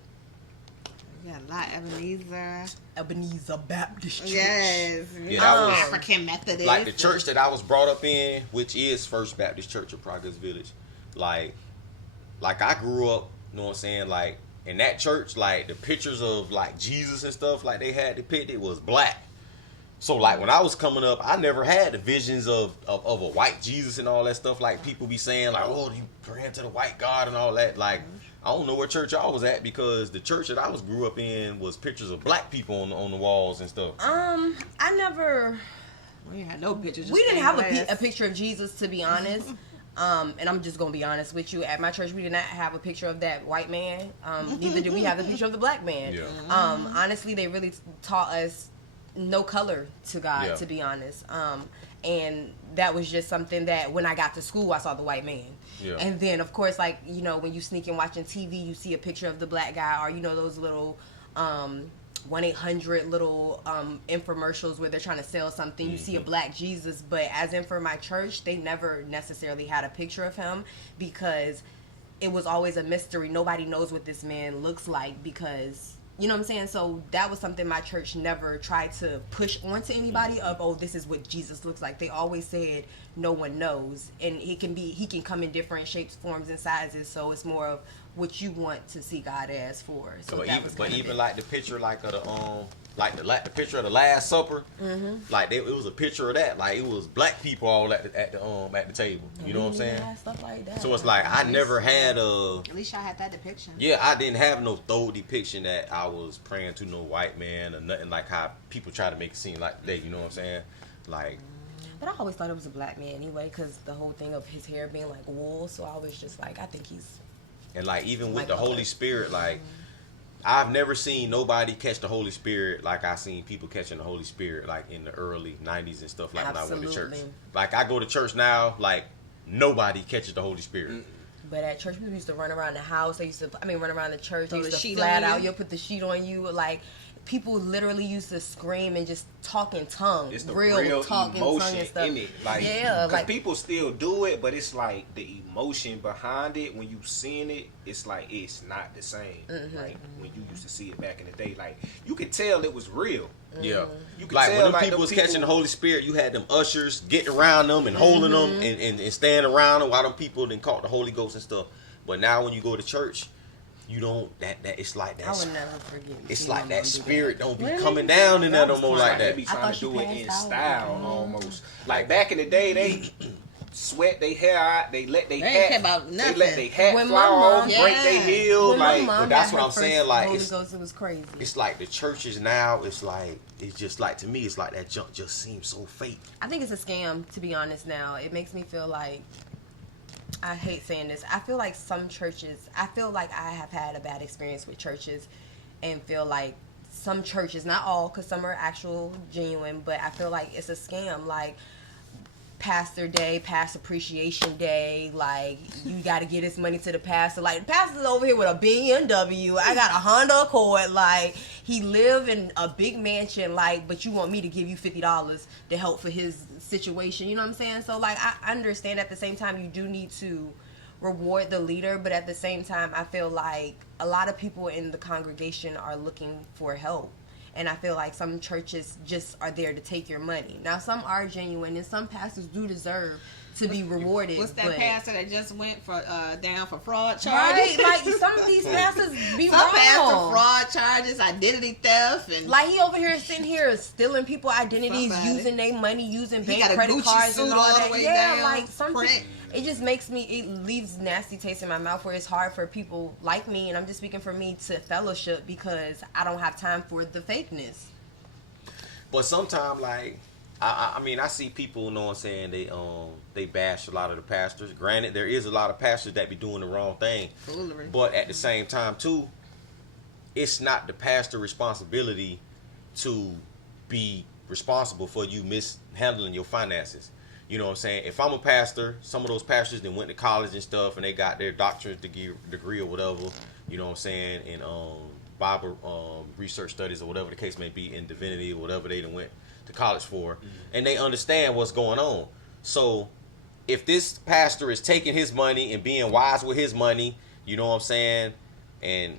You got a lot. Ebenezer. Ebenezer Baptist Church. Yes. Yeah, that was- African Methodist. Like the church that I was brought up in, which is First Baptist Church of Progress Village. Like I grew up, you know what I'm saying? Like in that church, like the pictures of like Jesus and stuff like they had depicted was black. So like when I was coming up, I never had the visions of a white Jesus and all that stuff. Like people be saying like, oh, you praying to the white God and all that. Like I don't know where church I was at, because the church that I grew up in was pictures of black people on the walls and stuff. I never, We had no pictures. just we didn't stained have glass. a picture of Jesus, to be honest. And I'm just gonna be honest with you. At my church, we did not have a picture of that white man. Neither did we have the picture of the black man. Yeah. Honestly, they really taught us no color to God, Yeah. to be honest. And that was just something that when I got to school, I saw the white man. Yeah. And then, of course, like, you know, when you sneak in watching TV, you see a picture of the black guy, or, you know, those little 1-800 little infomercials where they're trying to sell something. You see a black Jesus. But as in for my church, they never necessarily had a picture of him, because it was always a mystery. Nobody knows what this man looks like, because, you know what I'm saying? So that was something my church never tried to push onto anybody of, oh, this is what Jesus looks like. They always said no one knows. And he can come in different shapes, forms, and sizes. So it's more of what you want to see God as for. So But that even, was but kind of even it. like the picture like of like the picture of the Last Supper. Like it was a picture of that. Like it was black people all at the table. You know what I'm saying? Stuff like that. So it's like I never had a. At least y'all had that depiction. Yeah, I didn't have no thorough depiction that I was praying to no white man or nothing like how people try to make it seem like today. You know what I'm saying? Like. But I always thought it was a black man anyway, because the whole thing of his hair being like wool. So I was just like, I think he's. And like even with like the Holy Spirit, like I've never seen nobody catch the Holy Spirit like I seen people catching the Holy Spirit like in the early '90s and stuff. Like Absolutely. when I went to church. Like I go to church now, like nobody catches the Holy Spirit. But at church, people used to run around the house. They used to, run around the church. They Throw used the to sheet flat on out. you? You'll put the sheet on you. Like, people literally used to scream and just talk in tongue. It's the real talk in tongue emotion and stuff. in it. Like, yeah, because people still do it, but it's like the emotion behind it. When you seeing it, it's like it's not the same. Like when you used to see it back in the day, like you could tell it was real. Yeah, You could like tell, when them like, people them was people- catching the Holy Spirit, you had them ushers getting around them and holding them and standing around them while them people then caught the Holy Ghost and stuff. But now when you go to church, you don't that it's like that. I would never forget. It's seeing like my that mom do spirit don't be Really? coming down in there no more like They that. be I trying thought to do she it in passed out. style almost. Like back in the day, they sweat their hair out. They let their They ain't hat. care about They nothing. let their hat When my fly off, mom- break their Yeah. heel. When my Like mom but that's had what her I'm saying, first like, Holy it's- Ghost, it was crazy. It's like the churches now. It's just like to me. It's like that junk just seems so fake. I think it's a scam, to be honest. Now it makes me feel like, I hate saying this, I feel like some churches, I feel like I have had a bad experience with churches, and feel like some churches, not all, because some are actual genuine, but I feel like it's a scam. Like Pastor Day, Past Appreciation Day, like you got to get this money to the pastor. Like the pastor's over here with a BMW. I got a Honda Accord. Like he live in a big mansion. Like, but you want me to give you $50 to help for his situation. You know what I'm saying? So like I understand at the same time you do need to reward the leader, but at the same time I feel like a lot of people in the congregation are looking for help. And I feel like some churches just are there to take your money. Now, some are genuine, and some pastors do deserve to be rewarded. What's that but, pastor that just went for down for fraud charges? right? Like some of these pastors be Some wrong. pastor fraud charges, identity theft, and Like he over here sitting here stealing people identities, Somebody. using their money, using He bank got a credit Gucci cards and suit all all the that. way Yeah, down, like something. print. It just makes me. It leaves nasty taste in my mouth. Where it's hard for people like me, and I'm just speaking for me, to fellowship because I don't have time for the fakeness. But sometimes, like, I mean, I see people, you know what I'm saying, they bash a lot of the pastors. Granted, there is a lot of pastors that be doing the wrong thing. foolery. But at the same time, too, it's not the pastor's responsibility to be responsible for you mishandling your finances. You know what I'm saying? If I'm a pastor, some of those pastors that went to college and stuff, and they got their doctorate degree or whatever, you know what I'm saying, in Bible research studies or whatever the case may be, in divinity or whatever they done went to college for, and they understand what's going on. So if this pastor is taking his money and being wise with his money, you know what I'm saying, and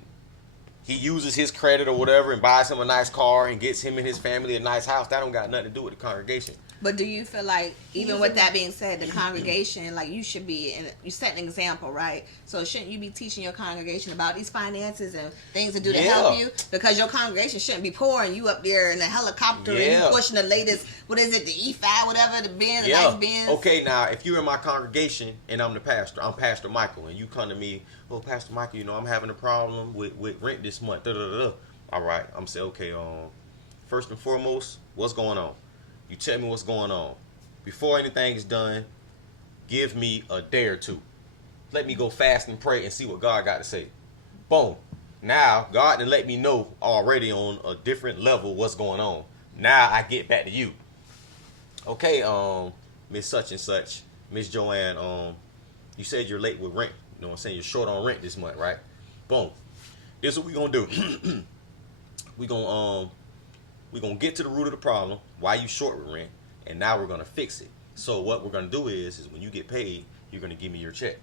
he uses his credit or whatever and buys him a nice car and gets him and his family a nice house, that don't got nothing to do with the congregation. But do you feel like, even with that being said, the congregation, like you should be, and you set an example, right? So shouldn't you be teaching your congregation about these finances and things to do to help you? Because your congregation shouldn't be poor and you up there in a helicopter and you pushing the latest, what is it, the E5, whatever, the Benz, the nice Benz. Okay, now if you're in my congregation and I'm the pastor, I'm Pastor Michael, and you come to me, oh, Pastor Michael, you know, I'm having a problem with rent this month. All right, I'm saying, okay, first and foremost, what's going on? You tell me what's going on. Before anything is done, give me a day or two. Let me go fast and pray and see what God got to say. Boom. Now, God done let me know already on a different level what's going on. Now I get back to you. Okay, Miss Such and Such, Miss Joanne, you said you're late with rent. You know what I'm saying? You're short on rent this month, right? Boom. This is what we gonna do. we gonna get to the root of the problem, why you short with rent, and now we're gonna fix it. So what we're gonna do is when you get paid, you're gonna give me your check.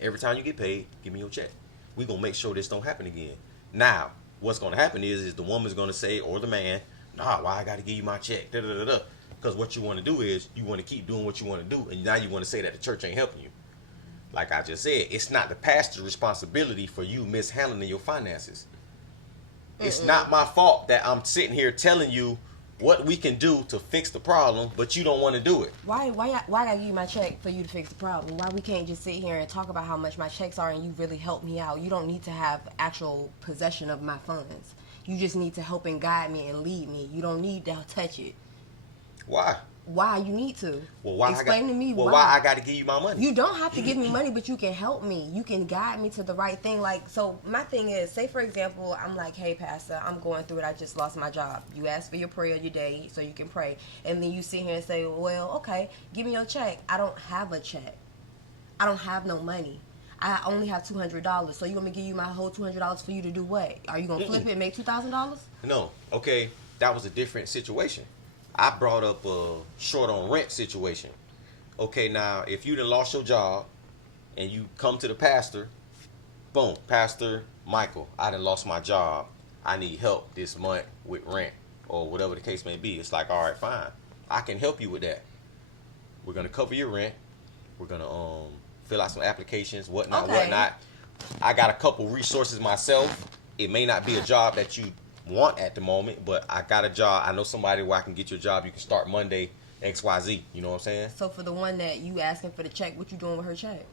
Every time you get paid, give me your check. We're gonna make sure this don't happen again. Now, what's gonna happen is the woman's gonna say, or the man, nah, why I gotta give you my check? Because what you wanna do is you wanna keep doing what you wanna do, and now you wanna say that the church ain't helping you. Like I just said, it's not the pastor's responsibility for you mishandling your finances. It's not my fault that I'm sitting here telling you what we can do to fix the problem, but you don't want to do it. Why I gotta give you my check for you to fix the problem? Why we can't just sit here and talk about how much my checks are and you really help me out? You don't need to have actual possession of my funds. You just need to help and guide me and lead me. You don't need to touch it. Why? Why you need to? Well, why explain to me why I got to give you my money? You don't have to give me money, but you can help me. You can guide me to the right thing. Like, so my thing is, say for example, I'm like, hey pastor, I'm going through it. I just lost my job. You ask for your prayer your day so you can pray, and then you sit here and say, well, okay, give me your check. I don't have a check. I don't have no money. I only have $200. So you want me to give you my whole $200 for you to do what? Are you gonna flip it and make $2,000? No. Okay, that was a different situation. I brought up a short on rent situation. Okay, now if you done lost your job and you come to the pastor, boom, Pastor Michael, I done lost my job. I need help this month with rent or whatever the case may be. It's like, all right, fine. I can help you with that. We're gonna cover your rent. We're gonna fill out some applications, whatnot. I got a couple resources myself. It may not be a job that you want at the moment, but I got a job. I know somebody where I can get your job. You can start Monday, XYZ. You know what I'm saying? So for the one that you asking for the check, what you doing with her check?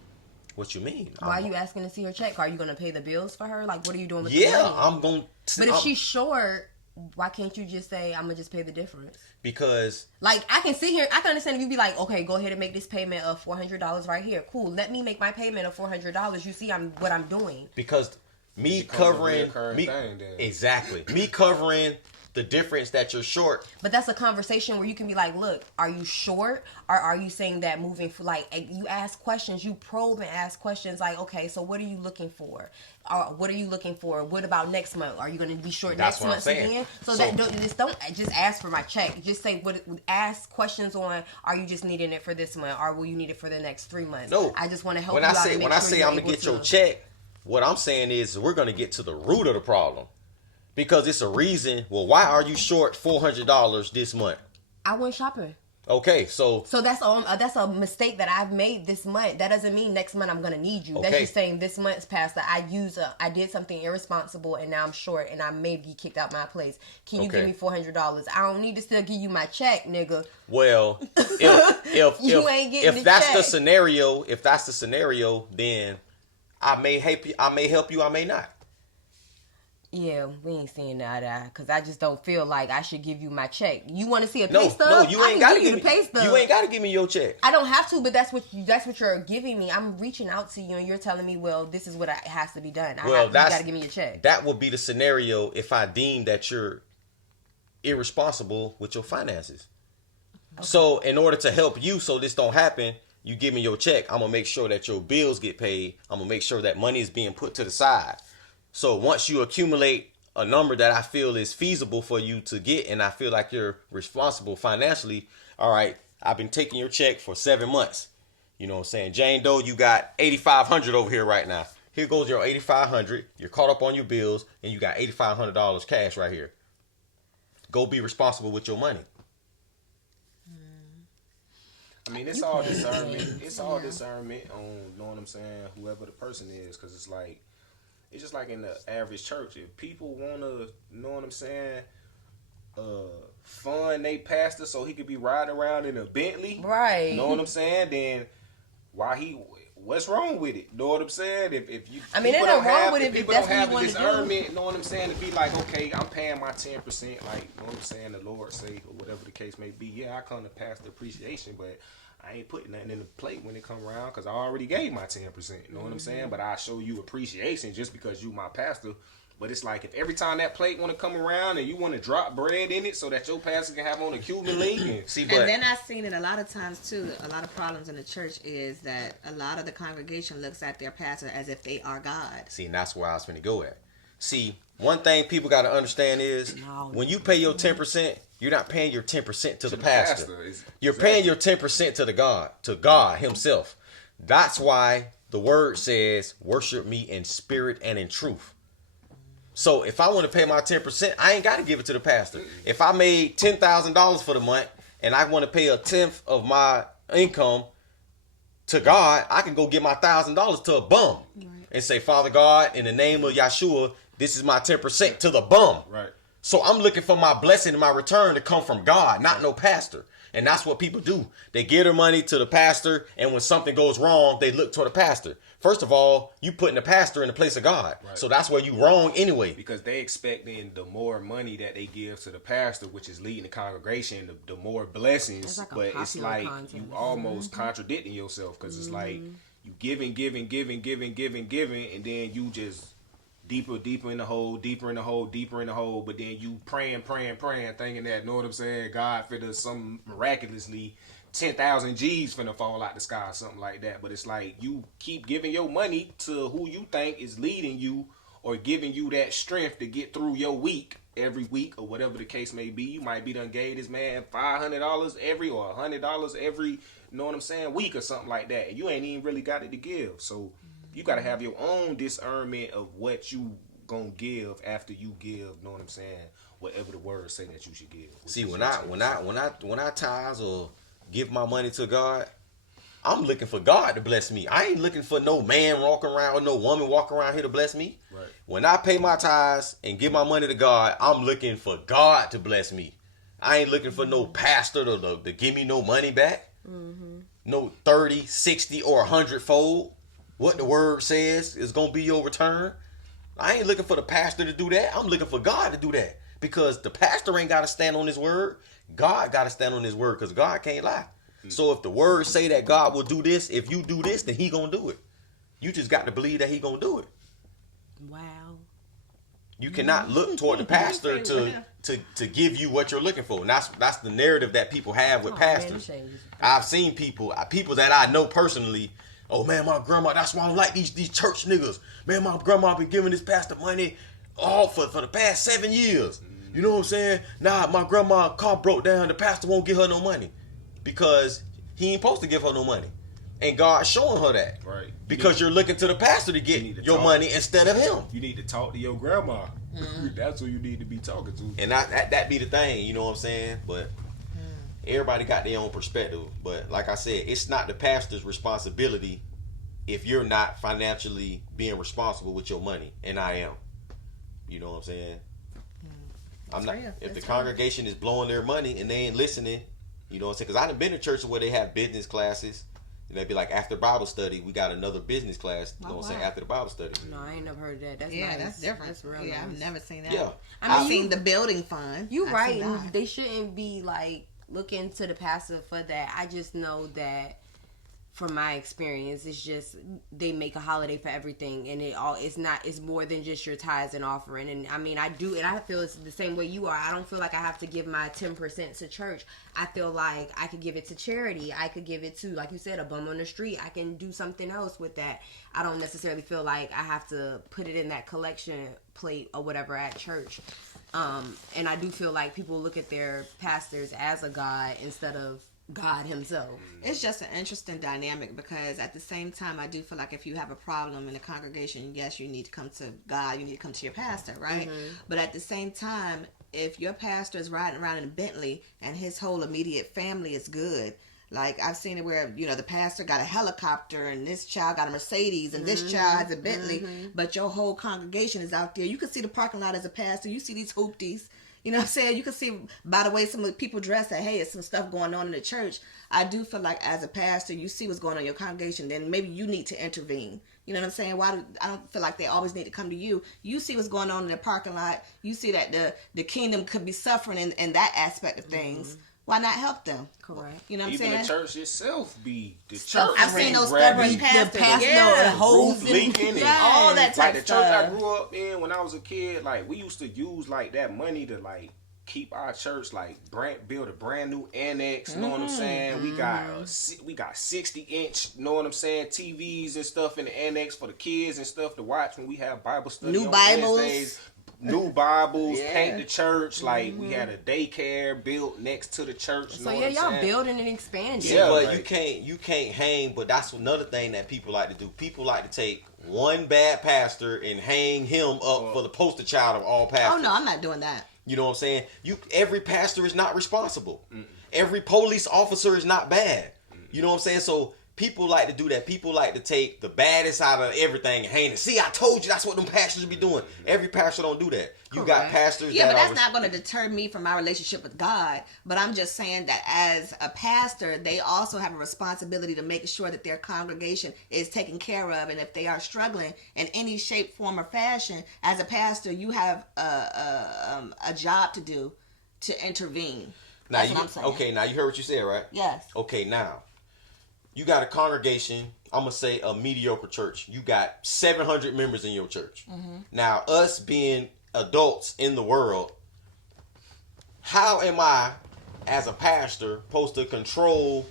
What you mean? Why are you asking to see her check? Are you going to pay the bills for her? Like, what are you doing with the money? I'm going to. But if she's short, why can't you just say, I'm going to just pay the difference? Because... Like, I can sit here, I can understand if you be like, okay, go ahead and make this payment of $400 right here. Cool. Let me make my payment of $400. You see what I'm doing. Because... Me covering me covering the difference that you're short. But that's a conversation where you can be like, look, are you short, or are you saying that moving for, like, you ask questions, you probe and ask questions like, okay, so what are you looking for? What are you looking for? What about next month? Are you going to be short next month again? So that don't just ask for my check. Just say ask questions on, are you just needing it for this month, or will you need it for the next 3 months? No, I just want to help when you I out. When I say I'm gonna get your check. What I'm saying is we're going to get to the root of the problem, because it's a reason. Well, why are you short $400 this month? I went shopping. Okay, so that's a mistake that I've made this month. That doesn't mean next month I'm gonna need you. Okay. That's just saying this month's past that I did something irresponsible and now I'm short and I may be kicked out my place. Can you give me $400? I don't need to still give you my check, nigga. Well, if that's the scenario, then I may help you, I may not. Yeah, we ain't seeing that because I just don't feel like I should give you my check. You want to see a pay stub? No, you ain't got to give me the pay stub. You ain't got to give me your check. I don't have to, but that's what you're giving me. I'm reaching out to you, and you're telling me, well, this is what has to be done. You got to give me your check. That would be the scenario if I deem that you're irresponsible with your finances. Okay. So, in order to help you, so this don't happen, you give me your check. I'm gonna make sure that your bills get paid. I'm gonna make sure that money is being put to the side. So once you accumulate a number that I feel is feasible for you to get, and I feel like you're responsible financially, all right, I've been taking your check for 7 months. You know what I'm saying? Jane Doe, you got $8,500 over here right now. Here goes your $8,500. You're caught up on your bills, and you got $8,500 cash right here. Go be responsible with your money. I mean, it's all discernment. It's all discernment on, you know what I'm saying, whoever the person is, because it's like, it's just like in the average church. If people want to, you know what I'm saying, fund they pastor so he could be riding around in a Bentley, right? You know what I'm saying? Then what's wrong with it? You know what I'm saying? If you, I mean, there's no wrong with it. People don't have the discernment, you know what I'm saying, to be like, okay, I'm paying my 10%, like, you know what I'm saying, the Lord say, or whatever the case may be. Yeah, I come to pastor appreciation, but I ain't putting nothing in the plate when it come around because I already gave my 10%. You know what I'm saying? But I show you appreciation just because you my pastor. But it's like if every time that plate want to come around and you want to drop bread in it so that your pastor can have on a Cuban link. And then I've seen it a lot of times too. A lot of problems in the church is that a lot of the congregation looks at their pastor as if they are God. See, and that's where I was going to go at. See, one thing people got to understand is when you pay your 10%, you're not paying your 10% to the pastor. You're paying your 10% to God himself. That's why the word says, worship me in spirit and in truth. So if I want to pay my 10%, I ain't got to give it to the pastor. If I made $10,000 for the month and I want to pay a tenth of my income to God, I can go give my $1,000 to a bum and say, Father God, in the name of Yeshua, This is my 10% to the bum. Right. So I'm looking for my blessing and my return to come from God, not no pastor. And that's what people do. They give their money to the pastor, and when something goes wrong, they look toward the pastor. First of all, you putting the pastor in the place of God. Right. So that's where you wrong anyway. Because they expecting the more money that they give to the pastor, which is leading the congregation, the more blessings. It's like a but it's popular like content. you almost contradicting yourself, because it's like you giving, and then you just deeper in the hole, deeper in the hole, but then you praying, thinking that, know what I'm saying, God for some miraculously 10,000 G's finna fall out the sky or something like that. But it's like you keep giving your money to who you think is leading you or giving you that strength to get through your week every week or whatever the case may be. You might be done gave this man $500 every or $100 every, you know what I'm saying, week or something like that. And you ain't even really got it to give. So you got to have your own discernment of what you gonna give after you give, know what I'm saying, whatever the words say that you should give. See, when I tithe or give my money to God, I'm looking for God to bless me. I ain't looking for no man walking around or no woman walking around here to bless me. Right. When I pay my tithes and give my money to God, I'm looking for God to bless me. I ain't looking for no pastor to give me no money back. No 30, 60, or 100 fold. What the word says is going to be your return. I ain't looking for the pastor to do that. I'm looking for God to do that. Because the pastor ain't got to stand on his word. God got to stand on his word, because God can't lie. So if the words say that God will do this, if you do this, then he going to do it. You just got to believe that he going to do it. Wow. You cannot look toward the pastor to give you what you're looking for. And that's the narrative that people have with pastors. I've seen people that I know personally. Oh man, my grandma, that's why I don't like these church niggas. Man, my grandma been giving this pastor money all for the past 7 years. You know what I'm saying? Nah, my grandma car broke down, the pastor won't give her no money. Because he ain't supposed to give her no money. And God's showing her that. Right. Because you're looking to the pastor to get your money instead of him. You need to talk to your grandma. That's who you need to be talking to. And that be the thing, you know what I'm saying? But everybody got their own perspective. But like I said, it's not the pastor's responsibility if you're not financially being responsible with your money. And I am. You know what I'm saying? I'm not. If the congregation is blowing their money and they ain't listening, you know what I'm saying? Because I done been to churches where they have business classes. And they'd be like, after Bible study, we got another business class. You know what I'm saying? After the Bible study. No, I ain't never heard of that. That's Yeah, nice. that's different. That's real Yeah, nice. I've never seen that. Yeah. I've seen the building fund. You I've right. seen And that. they shouldn't be like looking to the pastor for that. I just know that from my experience, it's just they make a holiday for everything, and it's more than just your tithes and offering. And I mean, I do, and I feel it's the same way you are. I don't feel like I have to give my 10% to church. I feel like I could give it to charity. I could give it to, like you said, a bum on the street. I can do something else with that. I don't necessarily feel like I have to put it in that collection plate or whatever at church. And I do feel like people look at their pastors as a god instead of God himself. It's just an interesting dynamic, because at the same time, I do feel like if you have a problem in a congregation, yes, you need to come to God, you need to come to your pastor, right? But at the same time, if your pastor is riding around in a Bentley and his whole immediate family is good, like I've seen it where, you know, the pastor got a helicopter and this child got a Mercedes and this child has a Bentley, but your whole congregation is out there. You can see the parking lot as a pastor. You see these hoopties. You know what I'm saying? You can see by the way some of the people dress that, hey, it's some stuff going on in the church. I do feel like as a pastor, you see what's going on in your congregation, then maybe you need to intervene. You know what I'm saying? I don't feel like they always need to come to you. You see what's going on in the parking lot. You see that the kingdom could be suffering in that aspect of things. Why not help them? Correct. You know what I'm Even saying? the church itself be the So church. I've seen those grabbing stubborn pastors. roof leaking and all that type like the of church I stuff. grew up in when I was a kid. Like we used to use like that money to like keep our church like build a brand new annex. Know what I'm saying? We got 60-inch. Know what I'm saying? TVs and stuff in the annex for the kids and stuff to watch when we have Bible study. New on Bibles. Wednesdays. New Bibles, Yeah. paint the church. Like we had a daycare built next to the church. So know yeah, what I'm y'all saying? building and expanding. Yeah, but like- you can't hang. But that's another thing that people like to do. People like to take one bad pastor and hang him up for the poster child of all pastors. Oh no, I'm not doing that. You know what I'm saying? Every pastor is not responsible. Every police officer is not bad. You know what I'm saying? So People like to do that. People like to take the baddest out of everything and hang it. See, I told you that's what them pastors be doing. Every pastor don't do that. You got pastors yeah, that but that's not going to deter me from my relationship with God. But I'm just saying that as a pastor, they also have a responsibility to make sure that their congregation is taken care of. And if they are struggling in any shape, form, or fashion, as a pastor, you have a job to do to intervene. Now That's what I'm saying. Okay, now you heard what you said, right? Yes. Okay, now you got a congregation. I'm gonna say a mediocre church. You got 700 members in your church. Mm-hmm. Now, us being adults in the world, how am I, as a pastor, supposed to control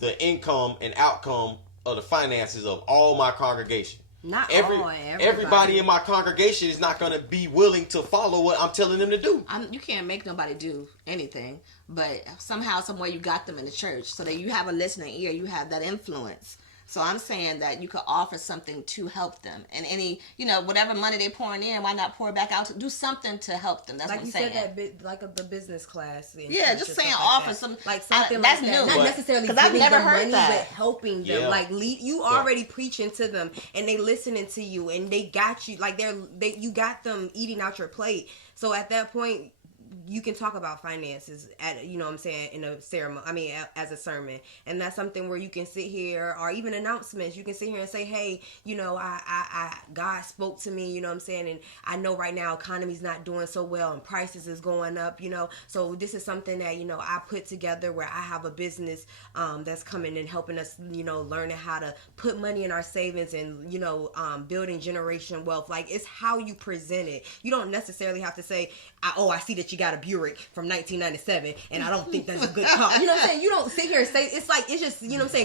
the income and outcome of the finances of all my congregation? Not everybody in my congregation is not going to be willing to follow what I'm telling them to do. You can't make nobody do anything, but somehow, somewhere, you got them in the church so that you have a listening ear. You have that influence. So I'm saying that you could offer something to help them, and any, whatever money they're pouring in, why not pour it back out to do something to help them? That's like what I'm saying. Like you said, like the business class. Yeah, just saying offer some like something that's like that. new. Not necessarily because I've never heard money, that. but helping them. Yeah. Like you already preaching to them, and they listening to you, and they got you. Like you got them eating out your plate. So at that point, you can talk about finances at, in a ceremony, as a sermon. And that's something where you can sit here, or even announcements, you can sit here and say, hey, I God spoke to me, and I know right now economy's not doing so well and prices is going up, so this is something that, I put together where I have a business that's coming and helping us, learning how to put money in our savings and, building generation wealth. Like, it's how you present it. You don't necessarily have to say, I see that you got a Buick from 1997 and I don't think that's a good car. You know what I'm saying? You don't sit here and say, it's just,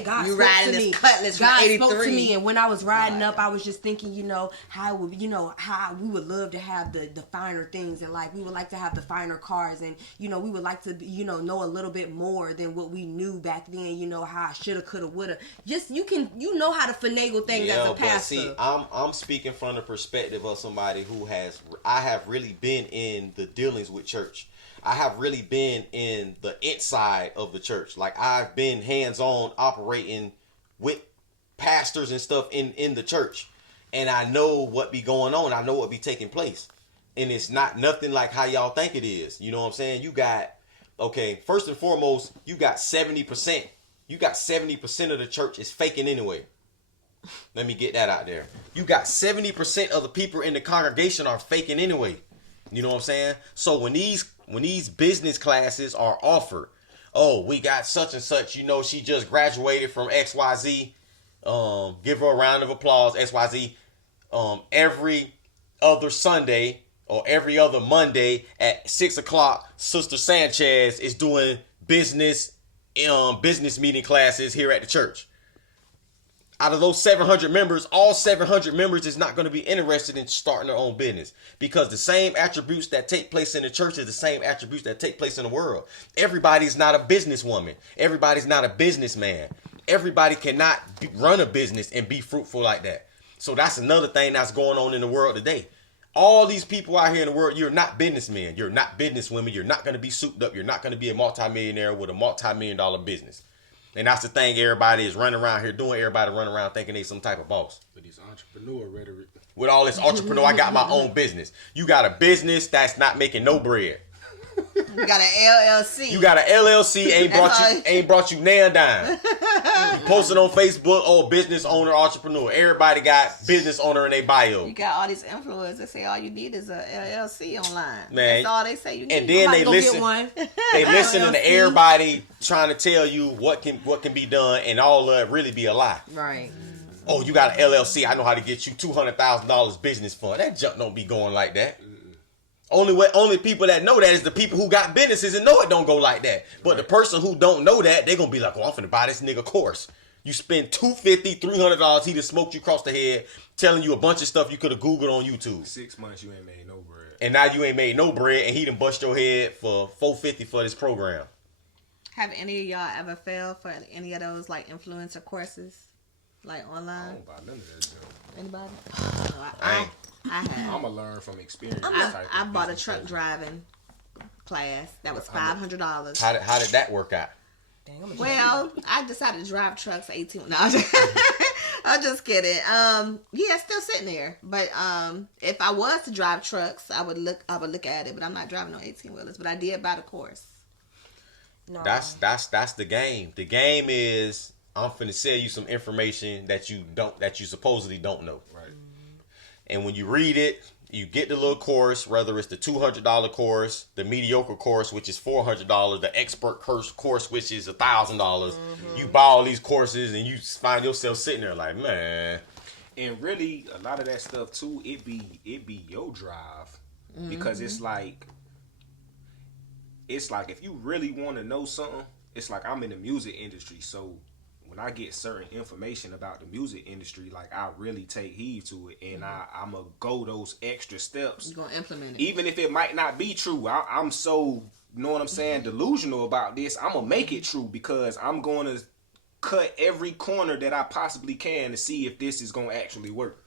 God you spoke riding to this me. Cutlass from God 83. spoke to me, and when I was riding up, I was just thinking, how we would love to have the finer things in life. We would like to have the finer cars, and we would like to know a little bit more than what we knew back then, how I shoulda, coulda, woulda. Just know how to finagle things as a pastor. But see, I'm speaking from the perspective of somebody who I have really been in the dealings with church. I have really been in the inside of the church. Like, I've been hands-on operating with pastors and stuff in the church. And I know what be going on. I know what be taking place. And it's not nothing like how y'all think it is. You know what I'm saying? You got, first and foremost, you got 70%. You got 70% of the church is faking anyway. Let me get that out there. You got 70% of the people in the congregation are faking anyway. You know what I'm saying? So when these business classes are offered, we got such and such, she just graduated from XYZ. Give her a round of applause, XYZ. Every other Sunday or every other Monday at 6:00, Sister Sanchez is doing business meeting classes here at the church. Out of those 700 members, all 700 members is not going to be interested in starting their own business, because the same attributes that take place in the church is the same attributes that take place in the world. Everybody's not a businesswoman. Everybody's not a businessman. Everybody cannot run a business and be fruitful like that. So that's another thing that's going on in the world today. All these people out here in the world, you're not businessmen. You're not businesswomen. You're not going to be souped up. You're not going to be a multimillionaire with a multi-million-dollar business. And that's the thing everybody is running around here doing. Everybody running around thinking they some type of boss. With these entrepreneur rhetoric. With all this entrepreneur, I got my own business. You got a business that's not making no bread. You got an LLC. You got an LLC, ain't brought you nan dime. You posted on Facebook, business owner, entrepreneur. Everybody got business owner in their bio. You got all these influencers that say all you need is a LLC online. Man, that's all they say you need. And then they listen. They listening to everybody trying to tell you what can be done, and all of it really be a lie. Right. Oh, you got an LLC. I know how to get you $200,000 business fund. That junk don't be going like that. Only people that know that is the people who got businesses and know it don't go like that. But the person who don't know that, they gonna be like, I'm finna buy this nigga course. You spend $250, $300, he just smoked you across the head, telling you a bunch of stuff you could have Googled on YouTube. 6 months you ain't made no bread. And now you ain't made no bread, and he done bust your head for $450 for this program. Have any of y'all ever failed for any of those like influencer courses, like I online? don't buy none of that junk. Anybody? I have. I'm going to learn from experience. I bought a truck driving class that was $500. How did that work out? Dang, I'm Well, I decided to drive trucks 18. No, I'm just kidding. Yeah, it's still sitting there. But if I was to drive trucks, I would look at it. But I'm not driving no 18-wheelers. But I did buy the course. No. That's the game. The game is I'm finna sell you some information that you supposedly don't know. Right. And when you read it, you get the little course, whether it's the $200 course, the mediocre course, which is $400, the expert course, which is $1,000. You buy all these courses and you find yourself sitting there like, man. And really, a lot of that stuff too, it be your drive, because it's like if you really want to know something, it's like I'm in the music industry, so when I get certain information about the music industry, like I really take heed to it, and I'm gonna go those extra steps. You're gonna implement it, even if it might not be true. I'm so, you know what I'm saying, delusional about this. I'm gonna make it true because I'm going to cut every corner that I possibly can to see if this is gonna actually work.